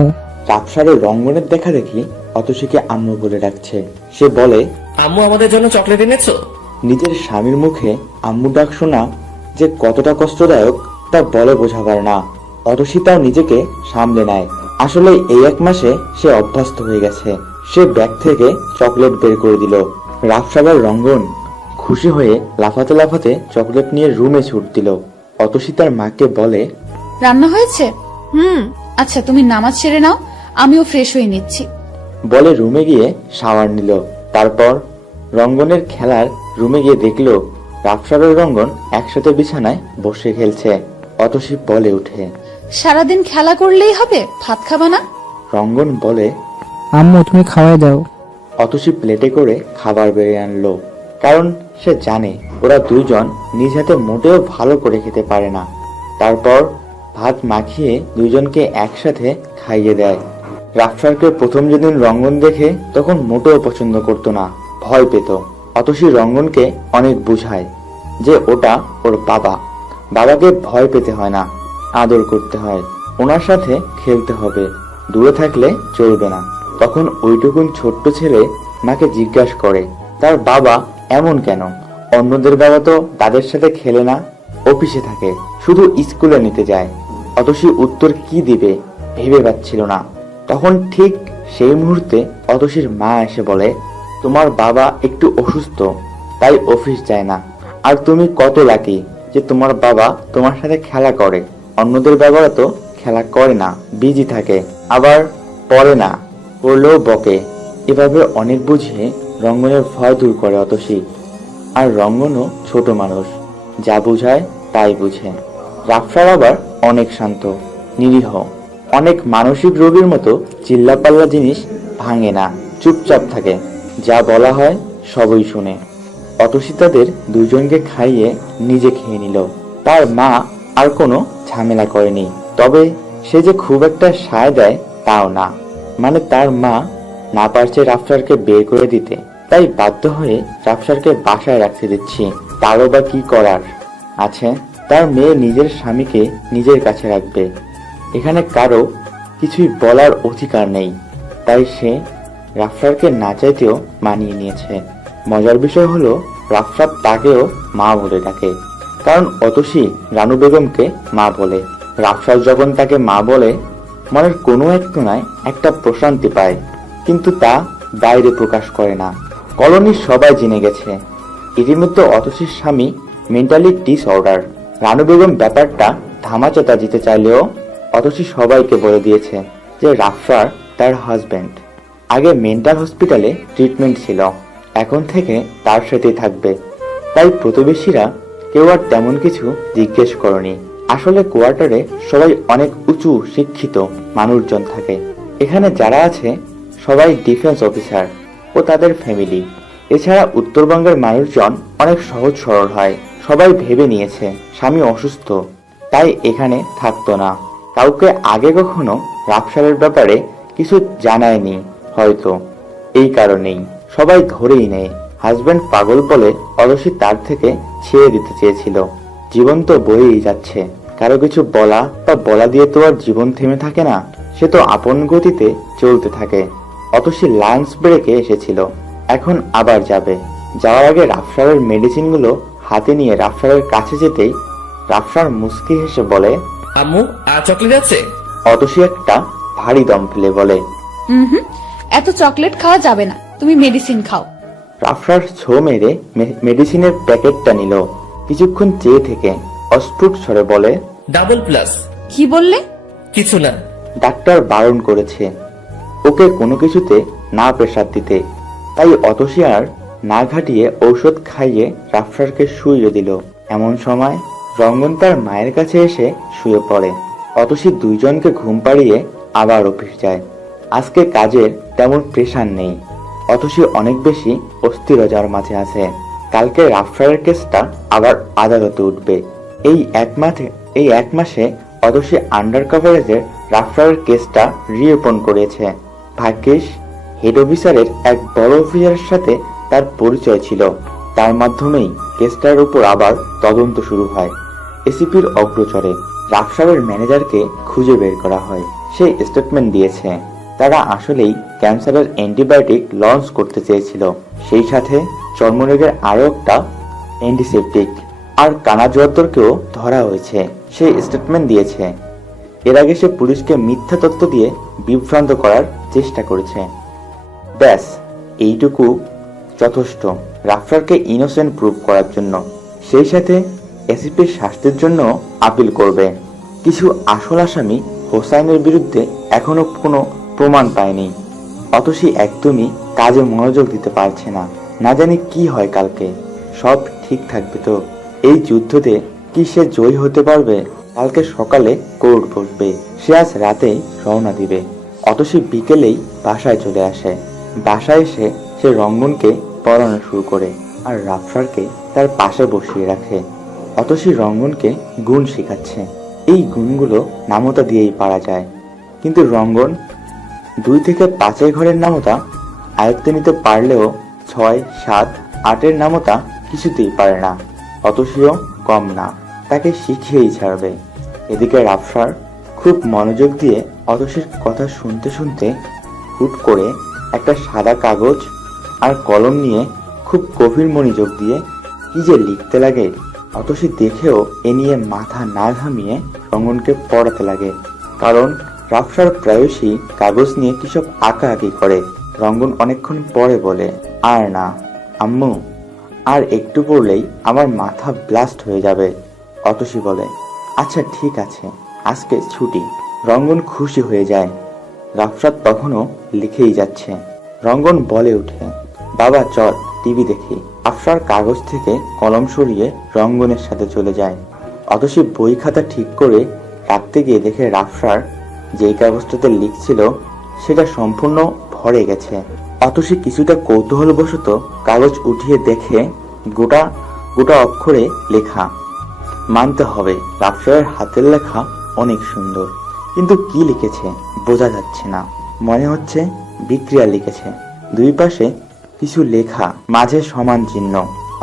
রাফসারের রঙ্গনের দেখা দেখি অতসীকে আম্মু বলে ডাকছে। সে বলে, আম্মু আমাদের জন্য চকলেট এনেছো? নিজের স্বামীর মুখে আম্মু ডাক শোনা যে কতটা কষ্টদায়ক তা বলে বোঝাবার না। অতসী তাও নিজেকে সামলে নেয়। আসলে এই 1 মাসে সে অভ্যস্ত হয়ে গেছে। সে ব্যাগ থেকে চকলেট বের করে দিল। রাফসাবার রঙ্গন খুশি হয়ে লাফাতে লাফাতে চকলেট নিয়ে রুমে ছুট দিল। অতসী তার মাকে বলে, রান্না হয়েছে? আচ্ছা, তুমি নামাজ সেরে নাও, আমিও ফ্রেশ হয়ে নিচ্ছি। বলে রুমে গিয়ে শাওয়ার নিল। তারপর রঙ্গনের খেলার রুমে গিয়ে দেখল রাফসার ও রঙ্গন একসাথে বিছানায় বসে খেলছে। অতসী বলে উঠে, সারাদিন খেলা করলেই হবে, ভাত খাবা না? রঙ্গন বলে, আম্মু তুমি খাওয়াই দাও। অতসী প্লেটে করে খাবার বেড়ে আনলো, কারণ সে জানে ওরা দুজন নিজ হাতে মোটেও ভালো করে খেতে পারে না। তারপর ভাত মাখিয়ে দুজনকে একসাথে খাইয়ে দেয়। রাফসারকে প্রথম যেদিন রঙ্গন দেখে তখন মোটেও পছন্দ করতো না, ভয় পেত। অতসী রঙ্গনকে অনেক বুঝায় যে ওটা ওর বাবা, বাবাকে ভয় পেতে হয় না, আদর করতে হয়, ওনার সাথে খেলতে হবে, দূরে থাকলে চলবে না। তখন ওইটুকুন ছোট্ট ছেলে মাকে জিজ্ঞাসা করে, তার বাবা এমন কেন? অন্যদের বাবা তো তাদের সাথে খেলে না, অফিসে থাকে, শুধু স্কুলে নিতে যায়। অতসী উত্তর কি দিবে ভেবে পাচ্ছিল না। তখন ঠিক সেই মুহূর্তে অতসীর মা এসে বলে, তোমার বাবা একটু অসুস্থ, তাই অফিস যায় না। আর তুমি কত লাকি যে তোমার বাবা তোমার সাথে খেলা করে। অন্যদের বাবারা তো খেলা করে না, বিজি থাকে, আবার পড়ে না, পড়লেও বকে। এভাবে অনেক বুঝিয়ে রঙ্গনের ভয় দূর করে অতসী। আর রঙ্গনও ছোট মানুষ, যা বুঝায় তাই বুঝে। রাফসার আবার অনেক শান্ত, নিরীহ, অনেক মানসিক রোগীর মতো চিল্লাপাল্লা জিনিস ভাঙে না, চুপচাপ থাকে, যা বলা হয় সবই শুনে। অতসী তাদের দুজনকে খাইয়ে নিজে খেয়ে নিল। তার মা আর কোনো ঝামেলা করেনি, তবে সে যে খুব একটা সায় দেয় তাও না। মানে তার মা না পারছে রাফসারকে বের করে দিতে, তাই বাধ্য হয়ে রাফসারকে বাসায় রাখতে দিচ্ছি। তারও বা কি করার আছে? তার মেয়ে নিজের স্বামীকে নিজের কাছে রাখবে, এখানে কারো কিছুই বলার অধিকার নেই, তাই সে রাফসারকে না চাইতেও মানিয়ে নিয়েছে। মজার বিষয় হলো রাফসার তাকেও মা বলে ডাকে, কারণ অতসী রানু বেগমকে মা বলে। রাফসার যখন তাকে মা বলে মনের কোনো এক কোণায় একটা প্রশান্তি পায়, কিন্তু তা বাইরে প্রকাশ করে না। কলোনির সবাই জেনে গেছে ইতিমধ্যে অতসীর স্বামী মেন্টালি ডিসঅর্ডার। রানু বেগম ব্যাপারটা ধামাচাপা দিতে চাইলেও অতসী সবাইকে বলে দিয়েছে যে রাফসার তার হাজবেন্ড। আগে মেন্টাল হসপিটালে ট্রিটমেন্ট ছিল, এখন থেকে তার সাথেই থাকবে। তাই প্রতিবেশীরা কেউ আর তেমন কিছু জিজ্ঞেস করেনি। আসলে কোয়ার্টারে সবাই অনেক উঁচু শিক্ষিত মানুষজন থাকে। এখানে যারা আছে সবাই ডিফেন্স অফিসার ও তাদের ফ্যামিলি। এছাড়া উত্তরবঙ্গের মানুষজন অনেক সহজ সরল হয়। সবাই ভেবে নিয়েছে স্বামী অসুস্থ, তাই এখানে থাকতো না। কাউকে আগে কখনো রাফসারের ব্যাপারে কিছু জানায়নি, হয়তো এই কারণেই সবাই ধরেই নেয় হাজবেন্ড পাগল বলে অতসী তার থেকে ছেড়ে দিতে চেয়েছিল। জীবন তো বয়েই যাচ্ছে, কারো কিছু বলা বা বলা দিয়ে তো আর জীবন থেমে থাকে না, সে তো আপন গতিতে চলতে থাকে। অতসী লাঞ্চ ব্রেকে এসেছিল, এখন আবার যাবে। যাওয়ার আগে রাফসারের মেডিসিনগুলো হাতে নিয়ে রাফসারের কাছে যেতেই রাফসার মুস্কি হেসে বলে, আম্মু আর চকলেট আছে? অতসী একটা ভারী দম ফেলে বলে, হুম, এত চকলেট খাওয়া যাবে না, তুমি মেডিসিন খাও। রাফসার ছো মেরে মেডিসিনের প্যাকেটটা নিল। কিছুক্ষণ চেয়ে থেকে অস্ফুট স্বরে বলে, ডাবল প্লাস। কি বললে? কিছু না। ডাক্তার বারণ করেছে ওকে কোনো কিছুতে না প্রেসার দিতে। তাই অতসী আর না ঘাটিয়ে ঔষধ খাইয়ে রাফসারকে শুইয়ে দিল। এমন সময় রঙ্গন তার মায়ের কাছে এসে শুয়ে পড়ে। অতসী দুইজনকে ঘুম পাড়িয়ে আবার অফিস যায়। আজকে কাজের তেমন প্রেসার নেই। অতসী অনেক বেশি অস্থিরতার মাঝে আছে। কালকে রাফসারের কেসটা আবার আদালতে উঠবে। এই এক মাসে অতসী আন্ডার কভারেজের রাফসারের কেসটা রিওপেন করেছে। ভাগ্যিস হেড অফিসারের এক বড় অফিসারের সাথে তার পরিচয় ছিল, তার মাধ্যমেই কেসটার উপর আবার তদন্ত শুরু হয়। এসিপির অগ্রচরে রাফসারের ম্যানেজারকে খুঁজে বের করা হয়। সে স্টেটমেন্ট দিয়েছে তারা আসলেই ক্যান্সারের অ্যান্টিবায়োটিক লঞ্চ করতে চেয়েছিল, সেই সাথে চর্মরোগের আরো একটা অ্যান্টিসেপটিক। আর কানা জোয়ারদেরকেও ধরা হয়েছে, সেই স্টেটমেন্ট দিয়েছে। এর আগে সে পুলিশকে মিথ্যা তথ্য দিয়ে বিভ্রান্ত করার চেষ্টা করেছে। ব্যাস এইটুকু যথেষ্ট রাফসারকে ইনোসেন্ট প্রুভ করার জন্য। সেই সাথে এসিপির শাস্তির জন্য আপিল করবে। কিছু আসল আসামি হোসাইনের বিরুদ্ধে এখনো কোনো প্রমাণ পায়নি। অতসী একদমই কাজে মনোযোগ দিতে পারছে না। না জানি কি হয় কালকে। সব ঠিক থাকবে তো? এই যুদ্ধতে কি সে জয়ী হতে পারবে? কালকে সকালে কোর্ট বসবে, সে আজ রাতেই রওনা দিবে। অতসী বিকেলেই বাসায় চলে আসে। বাসায় এসে সে রঙ্গনকে পড়ানো শুরু করে আর রাফসারকে তার পাশে বসিয়ে রাখে। অতসী রঙ্গনকে গুণ শেখাচ্ছে। এই গুণগুলো নামতা দিয়েই পারা যায়, কিন্তু রঙ্গন 2 থেকে 5 ঘরের নামতা আয়ত্তে নিতে পারলেও 6, 7, 8 নামতা কিছুতেই পারে না। অতসীও কম না, তাকে শিখিয়েই ছাড়বে। এদিকে রাফসার খুব মনোযোগ দিয়ে অতসীর কথা শুনতে শুনতে হুট করে একটা সাদা কাগজ আর কলম নিয়ে খুব গভীর মনোযোগ দিয়ে কি যে লিখতে লাগে। অতসী দেখেও এ নিয়ে মাথা না ঘামিয়ে রঙ্গনকে পড়াতে লাগে, কারণ রাফসার প্রায়শই কাগজ নিয়ে কিসব আঁকাআঁকি করে। রঙ্গন অনেকক্ষণ পরে বলে, আর না আম্মু, আর একটু পড়লেই আমার মাথা ব্লাস্ট হয়ে যাবে। অতসী বলে, আচ্ছা ঠিক আছে, আজকে ছুটি। রঙ্গন খুশি হয়ে যায়। রাফসার তখনও লিখেই যাচ্ছে। রঙ্গন বলে উঠে, বাবা চল টিভি দেখি। রাফসার কাগজ থেকে কলম সরিয়ে রঙ্গনের সাথে চলে যায়। অতসী বই খাতা ঠিক করে রাখতে গিয়ে দেখে রাফসার যেই কাগজটাতে লিখছিল সেটা সম্পূর্ণ ভরে গেছে। অতসী কিছুটা কৌতূহলবশত কাগজ উঠিয়ে দেখে গোটা গোটা অক্ষরে লেখা। মানতে হবে রাফসারের হাতের লেখা অনেক সুন্দর, কিন্তু কি লিখেছে বোঝা যাচ্ছে না। মনে হচ্ছে বিক্রিয়া লিখেছে। 2 পাশে কিছু লেখা, মাঝে সমান চিহ্ন।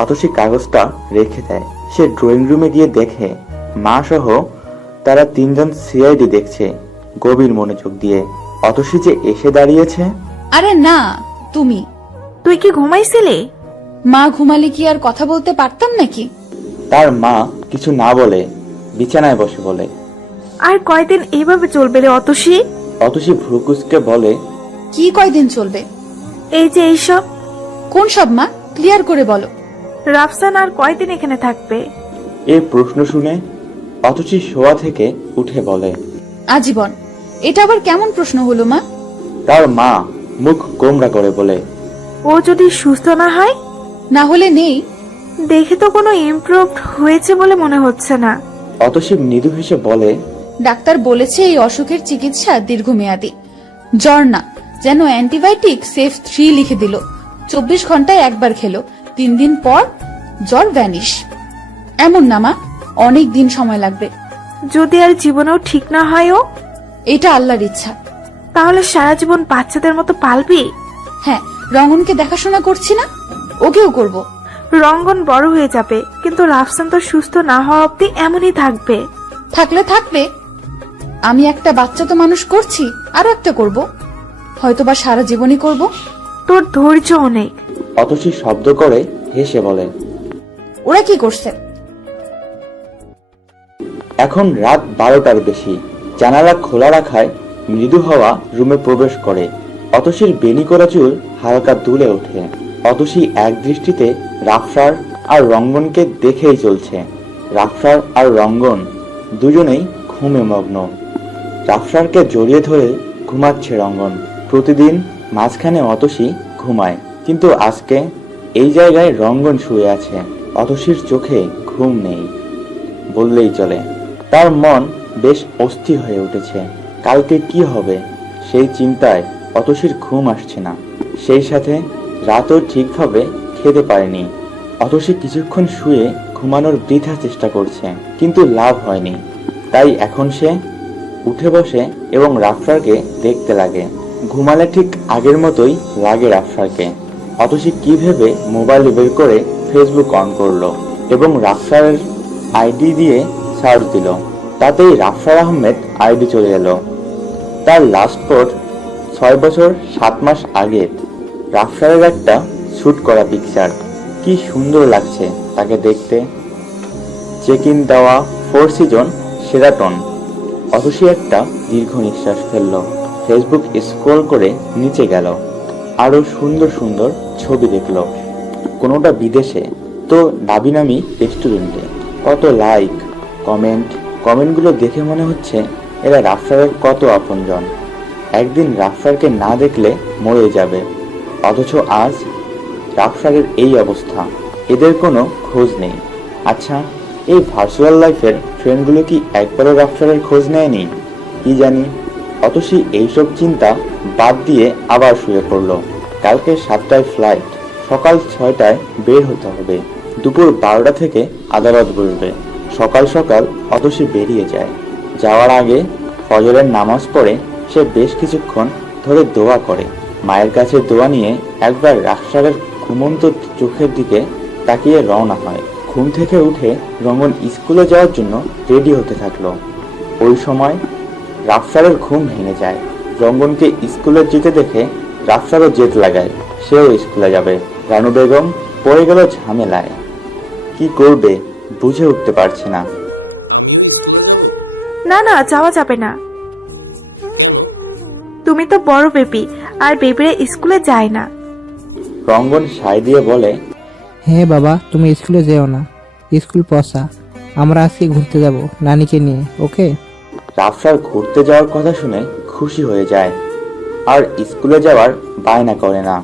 অতসী কাগজটা রেখে দেয়। সে ড্রয়িং রুমে গিয়ে দেখে মা সহ তারা 3 জন সিআইডি দেখছে। গভীর মনোযোগ দিয়ে। অতসী যে এসে দাঁড়িয়েছে। আরে না, তুমি। তুই কি ঘুমাইছিলি? মা ঘুমালে কি আর কথা বলতে পারতাম নাকি? তার মা কিছু না বলে বিছানায় বসে বলে। আর কয়দিন এইভাবে চলবে রে অতসী? অতসী ভ্রুকুচকে বলে, কি কয়দিন চলবে? এই যে এইসব। কোন সব মা? ক্লিয়ার করে বলো। রাফসান আর কয়দিন এখানে থাকবে? এই প্রশ্ন শুনে অতসী শোয়া থেকে উঠে বলে, আজীবন। এটা আবার কেমন প্রশ্ন হলো মা? তার মা মুখ গোমড়া করে বলে, ও যদি সুস্থ না হয়? না হলে নেই। দেখে তো কোনো ইমপ্রুভ হয়েছে বলে মনে হচ্ছে না। অতসী মৃদু হেসে বলে, ডাক্তার বলেছে এই অসুখের চিকিৎসা দীর্ঘমেয়াদী। জ্বর না, যেন অ্যান্টিবায়োটিক সেফ 3 লিখে দিল। 24 ঘন্টায় একবার খেলো, 3 দিন পর জ্বর ভ্যানিশ। এমন না মা, অনেক দিন সময় লাগবে। যদি আর জীবনেও ঠিক না হয় ও? এটা আল্লাহর ইচ্ছা। তাহলে সারা জীবন বাচ্চাদের মতো পালবি? হ্যাঁ, রঙনকে দেখাশোনা করছি না, ওকেও করব। রঙ্গন বড় হয়ে যাবে, কিন্তু রাফসান তো সুস্থ না হওয়া অব্দি এমনই থাকবে। থাকলে থাকবে। আমি একটা বাচ্চা তো মানুষ করছি, আরো একটা করব, হয়তোবা সারা জীবনই করব। তোর ধৈর্যও নেই। অতসী শব্দ করে হেসে বলে, ওরা কি করছে? এখন রাত 12টার বেশি। জানালা খোলা রাখায় মৃদু হাওয়া রুমে প্রবেশ করে। অতসীর বেনি করা চুল হালকা দুলে ওঠে। অতসী এক দৃষ্টিতে রাফসার আর রঙ্গনকে দেখেই চলছে। রাফসার আর রঙ্গন দুজনেই ঘুমে মগ্ন। রাফসারকে জড়িয়ে ধরে ঘুমাচ্ছে রঙ্গন। প্রতিদিন মাঝখানে অতসী ঘুমায়, কিন্তু আজকে এই জায়গায় রঙ্গন শুয়ে আছে। অতসীর চোখে ঘুম নেই বললেই চলে। তার মন বেশ অস্থির হয়ে উঠেছে। কালকে কি হবে সেই চিন্তায় অতসীর ঘুম আসছে না। সেই সাথে রাতও ঠিকভাবে খেতে পারেনি। অতসী কিছুক্ষণ শুয়ে ঘুমানোর বৃথা চেষ্টা করছে, কিন্তু লাভ হয়নি। তাই এখন সে উঠে বসে এবং রাফসারকে দেখতে লাগে। ঘুমালে ঠিক আগের মতোই লাগে রাফসারকে। অতসী কি ভেবে মোবাইল বের করে ফেসবুক অন করলো এবং রাফসারের আইডি দিয়ে সার্চ দিল। তাতেই রাফসার আহমেদ আইডি চলে এলো। তার লাস্ট পোস্ট 6 বছর 7 মাস আগে রাফসারের একটা শুট করা পিকচার। কি সুন্দর লাগছে তাকে দেখতে। চেক ইন দেওয়া 4 সিজন সেরাটন। অতসী একটা দীর্ঘ নিঃশ্বাস ফেলল। ফেসবুক স্ক্রল করে নিচে গেল, আরো সুন্দর সুন্দর ছবি দেখল। কোনোটা বিদেশে তো নামি নামি রেস্টুরেন্টে। কত লাইক, কমেন্টগুলো দেখে মনে হচ্ছে এরা রাফসারের কত আপনজন। একদিন রাফসারকে না দেখলে মরে যাবে, অথচ আজ রাফসারের এই অবস্থা। এদের কোনো খোঁজ নেই। আচ্ছা, এই ভার্চুয়াল লাইফের ফ্রেন্ডগুলো কি একবারও রাফসারের খোঁজ নেয়নি? কি জানি। অতসী এইসব চিন্তা বাদ দিয়ে আবার শুয়ে পড়ল। কালকে 7টায় ফ্লাইট, সকাল 6টায় বের হতে হবে। দুপুর 12টা থেকে আদালত বসবে। সকাল সকাল অতসী বেরিয়ে যায়। যাওয়ার আগে ফজরের নামাজ পড়ে সে বেশ কিছুক্ষণ ধরে দোয়া করে। মায়ের কাছে দোয়া নিয়ে একবার রাফসারের ঘুমন্ত চোখের দিকে তাকিয়ে রওনা হয়। ঘুম থেকে উঠে রঙ্গন স্কুলে যাওয়ার জন্য রেডি হতে থাকলো। ওই সময় রাফসারের ঘুম ভেঙে যায়। রঙ্গনকে স্কুলে যেতে দেখে রাফসারও জেদ লাগায়, সেও স্কুলে যাবে। রানু বেগম পড়ে গেল ঝামেলায়। কি করবে বুঝে উঠতে পারছে না। আমিও স্কুলে যাব? না না, যাওয়া যাবে না। কেন? তুমি তো বড় বেবি, আর বেবিরা স্কুলে যায় না। রঙ্গন সায় দিয়ে বলে, হ্যাঁ বাবা, তুমি স্কুলে যেও না, স্কুল পচা। আমরা আজকে ঘুরতে যাব নানিকে নিয়ে, ওকে? রাফসার ঘুরতে যাওয়ার কথা শুনে খুশি হয়ে যায় আর স্কুলে যাওয়ার বায়না করে না।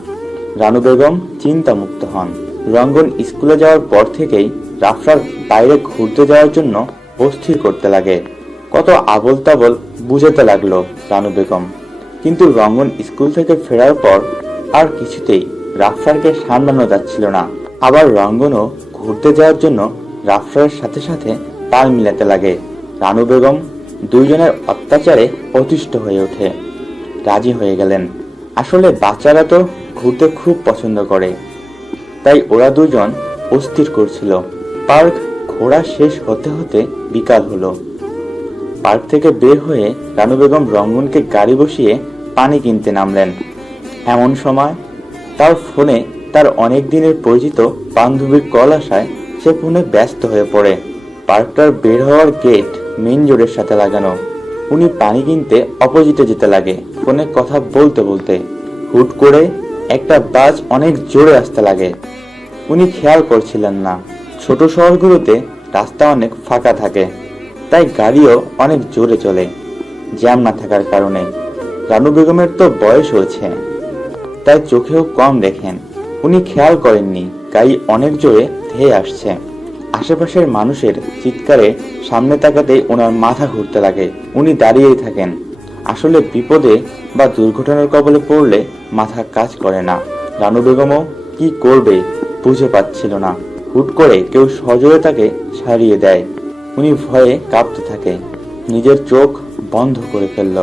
রানু বেগম চিন্তামুক্ত হন। রঙ্গন স্কুলে যাওয়ার পর থেকেই রাফসার বাইরে ঘুরতে যাওয়ার জন্য অস্থির করতে লাগে। কত আবল তাবল বুঝাতে লাগলো রানু বেগম, কিন্তু রঙ্গন স্কুল থেকে ফেরার পর আর কিছুতেই রাফসারকে সামলানো যাচ্ছিল না। আবার রঙ্গনও ঘুরতে যাওয়ার জন্য রাফসারের সাথে সাথে তাল মিলাতে লাগে। রানু বেগম দুইজনের অত্যাচারে অতিষ্ঠ হয়ে ওঠে, রাজি হয়ে গেলেন। আসলে বাচ্চারা তো ঘুরতে খুব পছন্দ করে, তাই ওরা দুজন অস্থির করছিল। পার্ক ঘোরা শেষ হতে হতে বিকাল হলো। পার্ক থেকে বের হয়ে রানু বেগম রঙ্গনকে গাড়ি বসিয়ে পানি কিনতে নামলেন। এমন সময় তার ফোনে তার অনেক দিনের পরিচিত বান্ধবীর কল আসায় সে ফোনে ব্যস্ত হয়ে পড়ে। পার্কটার বের হওয়ার গেট মেইন রোডের সাথে লাগানো। উনি পানি কিনতে অপোজিটে যেতে লাগে। ফোনে কথা বলতে বলতে হুট করে একটা বাস অনেক জোরে আসতে লাগে। উনি খেয়াল করছিলেন না, ছোট শহরগুলোতে রাস্তা অনেক ফাঁকা থাকে, তাই গাড়িও অনেক জোরে চলে জ্যাম না থাকার কারণে। রানু বেগমের তো বয়স হয়েছে, তাই চোখেও কম দেখেন। উনি খেয়াল করেননি গাড়ি অনেক জোরে ধেয়ে আসছে। আশেপাশের মানুষের চিৎকারে সামনে তাকাতেই ওনার মাথা ঘুরতে লাগে। উনি দাঁড়িয়েই থাকেন। আসলে বিপদে বা দুর্ঘটনার কবলে পড়লে মাথা কাজ করে না। রানু বেগমও কি করবে বুঝে পাচ্ছিল না। হুট করে কেউ সজোরে তাকে সারিয়ে দেয়। উনি ভয়ে কাঁপতে থাকে, নিজের চোখ বন্ধ করে ফেলল।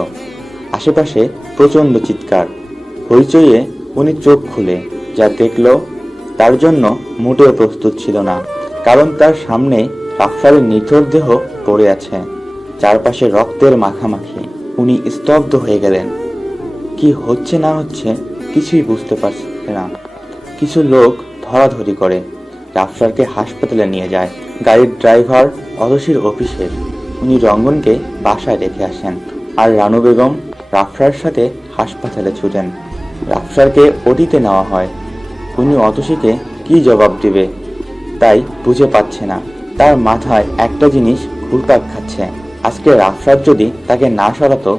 আশেপাশে প্রচন্ড চিৎকার, হইচইয়ে উনি চোখ খুলে যা দেখল তার জন্য মোটেও প্রস্তুত ছিল না। কারণ তার সামনে রাফসারের নিথর দেহ পড়ে আছে, চারপাশে রক্তের মাখামাখি। উনি স্তব্ধ হয়ে গেলেন। কি হচ্ছে না হচ্ছে কিছুই বুঝতে পারছে না। কিছু লোক ধরাধরি করে রাফসারকে হাসপাতালে নিয়ে যায়। গাড়ির ড্রাইভার অতসীর অফিসের। উনি রঙ্গনকে বাসায় রেখে আসেন, আর রানু বেগম রাফসার সাথে হাসপাতালে ছুটেন। রাফসারকে ওটিতে নেওয়া হয়। উনি অতসীকে কি জবাব দিবে তাই বুঝে পাচ্ছে না। তার মাথায় একটা জিনিস ঘুরপাক খাচ্ছে। আজকে রাফসার যদি তাকে না সরাতো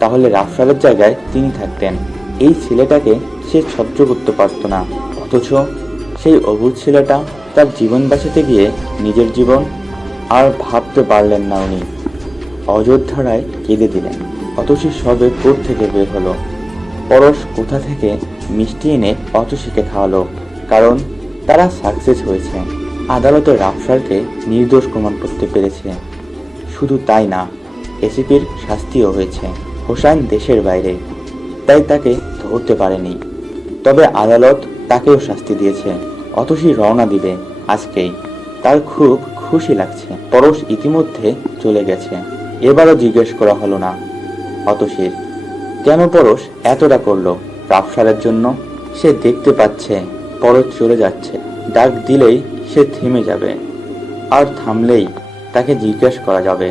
তাহলে রাফসারের জায়গায় তিনি থাকতেন। এই ছেলেটাকে সে সহ্য করতে পারত না, অথচ সেই অবুঝ ছেলেটা তার জীবন বাঁচাতে গিয়ে নিজের জীবন আর ভাবতে পারলেন না। উনি অযোধ্যারায় কেঁদে দিলেন। অতসী সবে কোর্ট থেকে বের হলো। পরশ কোথা থেকে মিষ্টি এনে অতসীকে খাওয়ালো, কারণ তারা সাকসেস হয়েছে। আদালতে রাফসারকে নির্দোষ প্রমাণ করতে পেরেছে। শুধু তাই না, এসিপির শাস্তিও হয়েছে। হোসাইন দেশের বাইরে, তাই তাকে ধরতে পারেনি। তবে আদালত তাকেও শাস্তি দিয়েছে। অতসী রওনা দিবে আজকেই। তার খুব খুশি লাগছে। পরশ ইতিমধ্যে চলে গেছে। এবারও জিজ্ঞেস করা হলো না অতসীর কেন পরশ এতটা করলো রাফসারের জন্য। সে দেখতে পাচ্ছে পরশ চলে যাচ্ছে। ডাক দিলেই সে থেমে যাবে, আর থামলেই তাকে জিজ্ঞেস করা যাবে।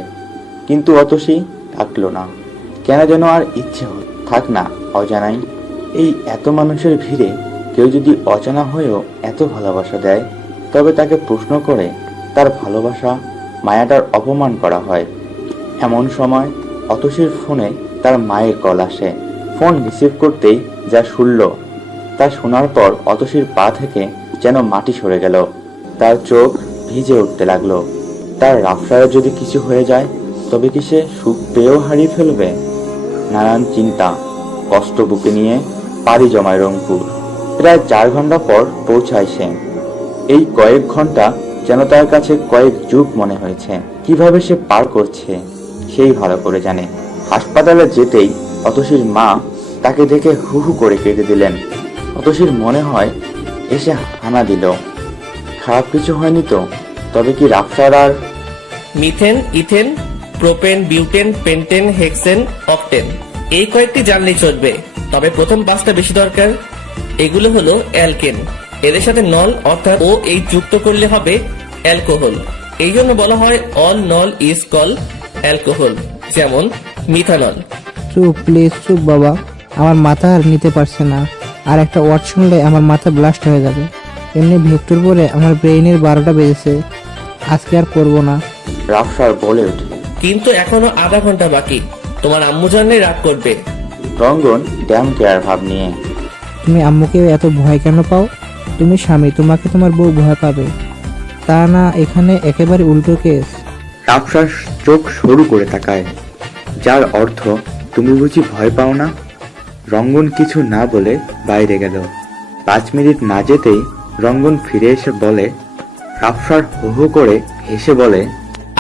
কিন্তু অতসী ডাকলো না। কেন যেন আর ইচ্ছে থাক না অজানাই। এই এত মানুষের ভিড়ে কেউ যদি অজানা হয়েও এত ভালোবাসা দেয়, তবে তাকে প্রশ্ন করে তার ভালোবাসা মায়াটার অপমান করা হয়। এমন সময় অতসীর ফোনে তার মায়ের কল আসে। ফোন রিসিভ করতেই যা শুনল তা শোনার পর অতসীর পা থেকে যেন মাটি সরে গেল। তার চোখ ভিজে উঠতে লাগলো। তার রাফসারের যদি কিছু হয়ে যায় তবে কি সে সুখ পেয়েও হারিয়ে ফেলবে? নানান চিন্তা কষ্ট বুকে নিয়ে পাড়ি জমায় রংপুর। প্রায় 4 ঘন্টা পর পৌঁছায় সে। এই কয়েক ঘন্টা যেন তার কাছে কয়েক যুগ মনে হয়েছে। কিভাবে সে পার করছে সেই ভালো করে জানে। হাসপাতালে যেতেই অতসীর মা তাকে দেখে হু হু করে কেঁদে দিলেন। অতসীর মনে হয় এসে হানা দিল। খারাপ কিছু হয়নি তো? তবে কি রাফসার আর methane, ethane, propane, butane, pentane, hexane, octane, এই কয়েকটি জানলেই চলবে। তবে প্রথম 5টা বেশি দরকার। এগুলো হলো অ্যালকেন। এদের সাথে নল অর্থাৎ ও এই যুক্ত করলে হবে অ্যালকোহল। এই জন্য বলা হয় অল নল ইজ কল অ্যালকোহল, যেমন মিথানল। চুপ প্লিজ, চুপ বাবা, আমার মাথা আর নিতে পারছে না। আর একটা ওয়ার্ড শুনলে আমার মাথা ব্লাস্ট হয়ে যাবে। এমনি ভেক্টর পরে আমার ব্রেইনের 12টা বেজেছে। আজকে আর করবো না। রাফসার বলে ওঠে। কিন্তু এখনো আধা ঘন্টা বাকি। তোমার আম্মু জানলে রাগ করবে। রঙ্গন ড্যাম কেয়ার ভাব নিয়ে। তুমি আম্মুকে এত ভয় কেন পাও? তুমি স্বামী, তোমাকে তোমার বউ ভয় পাবে। তা না, এখানে একেবারে উল্টো কেস। রাফসার চোখ সরু করে তাকায়, যার অর্থ তুমি বুঝি ভয় পাও না? রঙ্গন কিছু না বলে বাইরে গেল। 5 মিনিট না যেতেই রঙ্গন ফিরে এসে বলে, রাফসার হো হো করে হেসে বলে,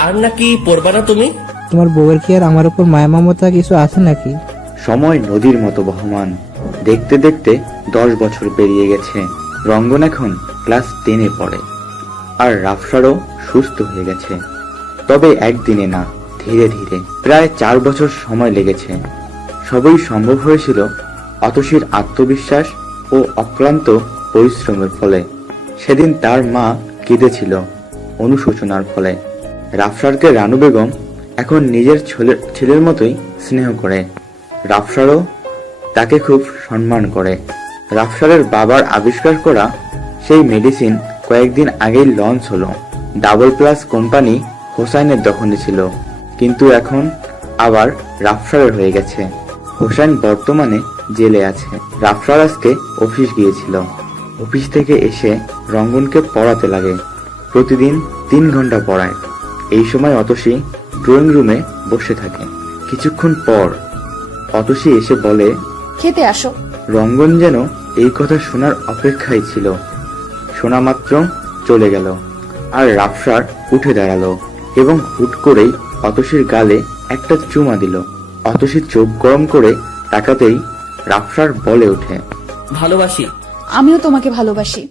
আর নাকি পড়বা না তুমি? তোমার বউয়ের কি আর আমার উপর মায়া মমতা কিছু আছে নাকি? সময় নদীর মতো বহমান। দেখতে দেখতে 10 বছর পেরিয়ে গেছে। রঙ্গন এখন ক্লাস 10-এ পড়ে, আর রাফসারও সুস্থ হয়ে গেছে। তবে একদিনে না, ধীরে ধীরে। প্রায় 4 বছর সময় লেগেছে। সবই সম্ভব হয়েছিল অতসীর আত্মবিশ্বাস ও অক্লান্ত পরিশ্রমের ফলে। সেদিন তার মা কেঁদেছিল অনুশোচনার ফলে। রাফসারকে রানু বেগম এখন নিজের ছেলের মতোই স্নেহ করে। রাফসারও তাকে খুব সম্মান করে। রাফসারের বাবার আবিষ্কার করা সেই মেডিসিন কয়েকদিন আগেই লঞ্চ হলো। ডাবল প্লাস কোম্পানি হোসাইনের দখলে ছিল, কিন্তু এখন আবার রাফসারের হয়ে গেছে। হোসাইন বর্তমানে জেলে আছে। রাফসার আজকে অফিস গিয়েছিল। অফিস থেকে এসে রঙ্গনকে পড়াতে লাগে। প্রতিদিন 3 ঘন্টা পড়ায়। এই সময় অতসী ড্রয়িং রুমে বসে থাকে। কিছুক্ষণ পর অতসী এসে বলে, খেতে আসো। রঙ্গন যেন এই কথা শোনার অপেক্ষায় ছিল। শোনা মাত্র চলে গেল। আর রাফসার উঠে দাঁড়ালো এবং হুট করেই অতসীর গালে একটা চুমা দিল। অতসী চোখ গরম করে তাকাতেই রাফসার বলে ওঠে, ভালোবাসি। আমিও তোমাকে ভালোবাসি।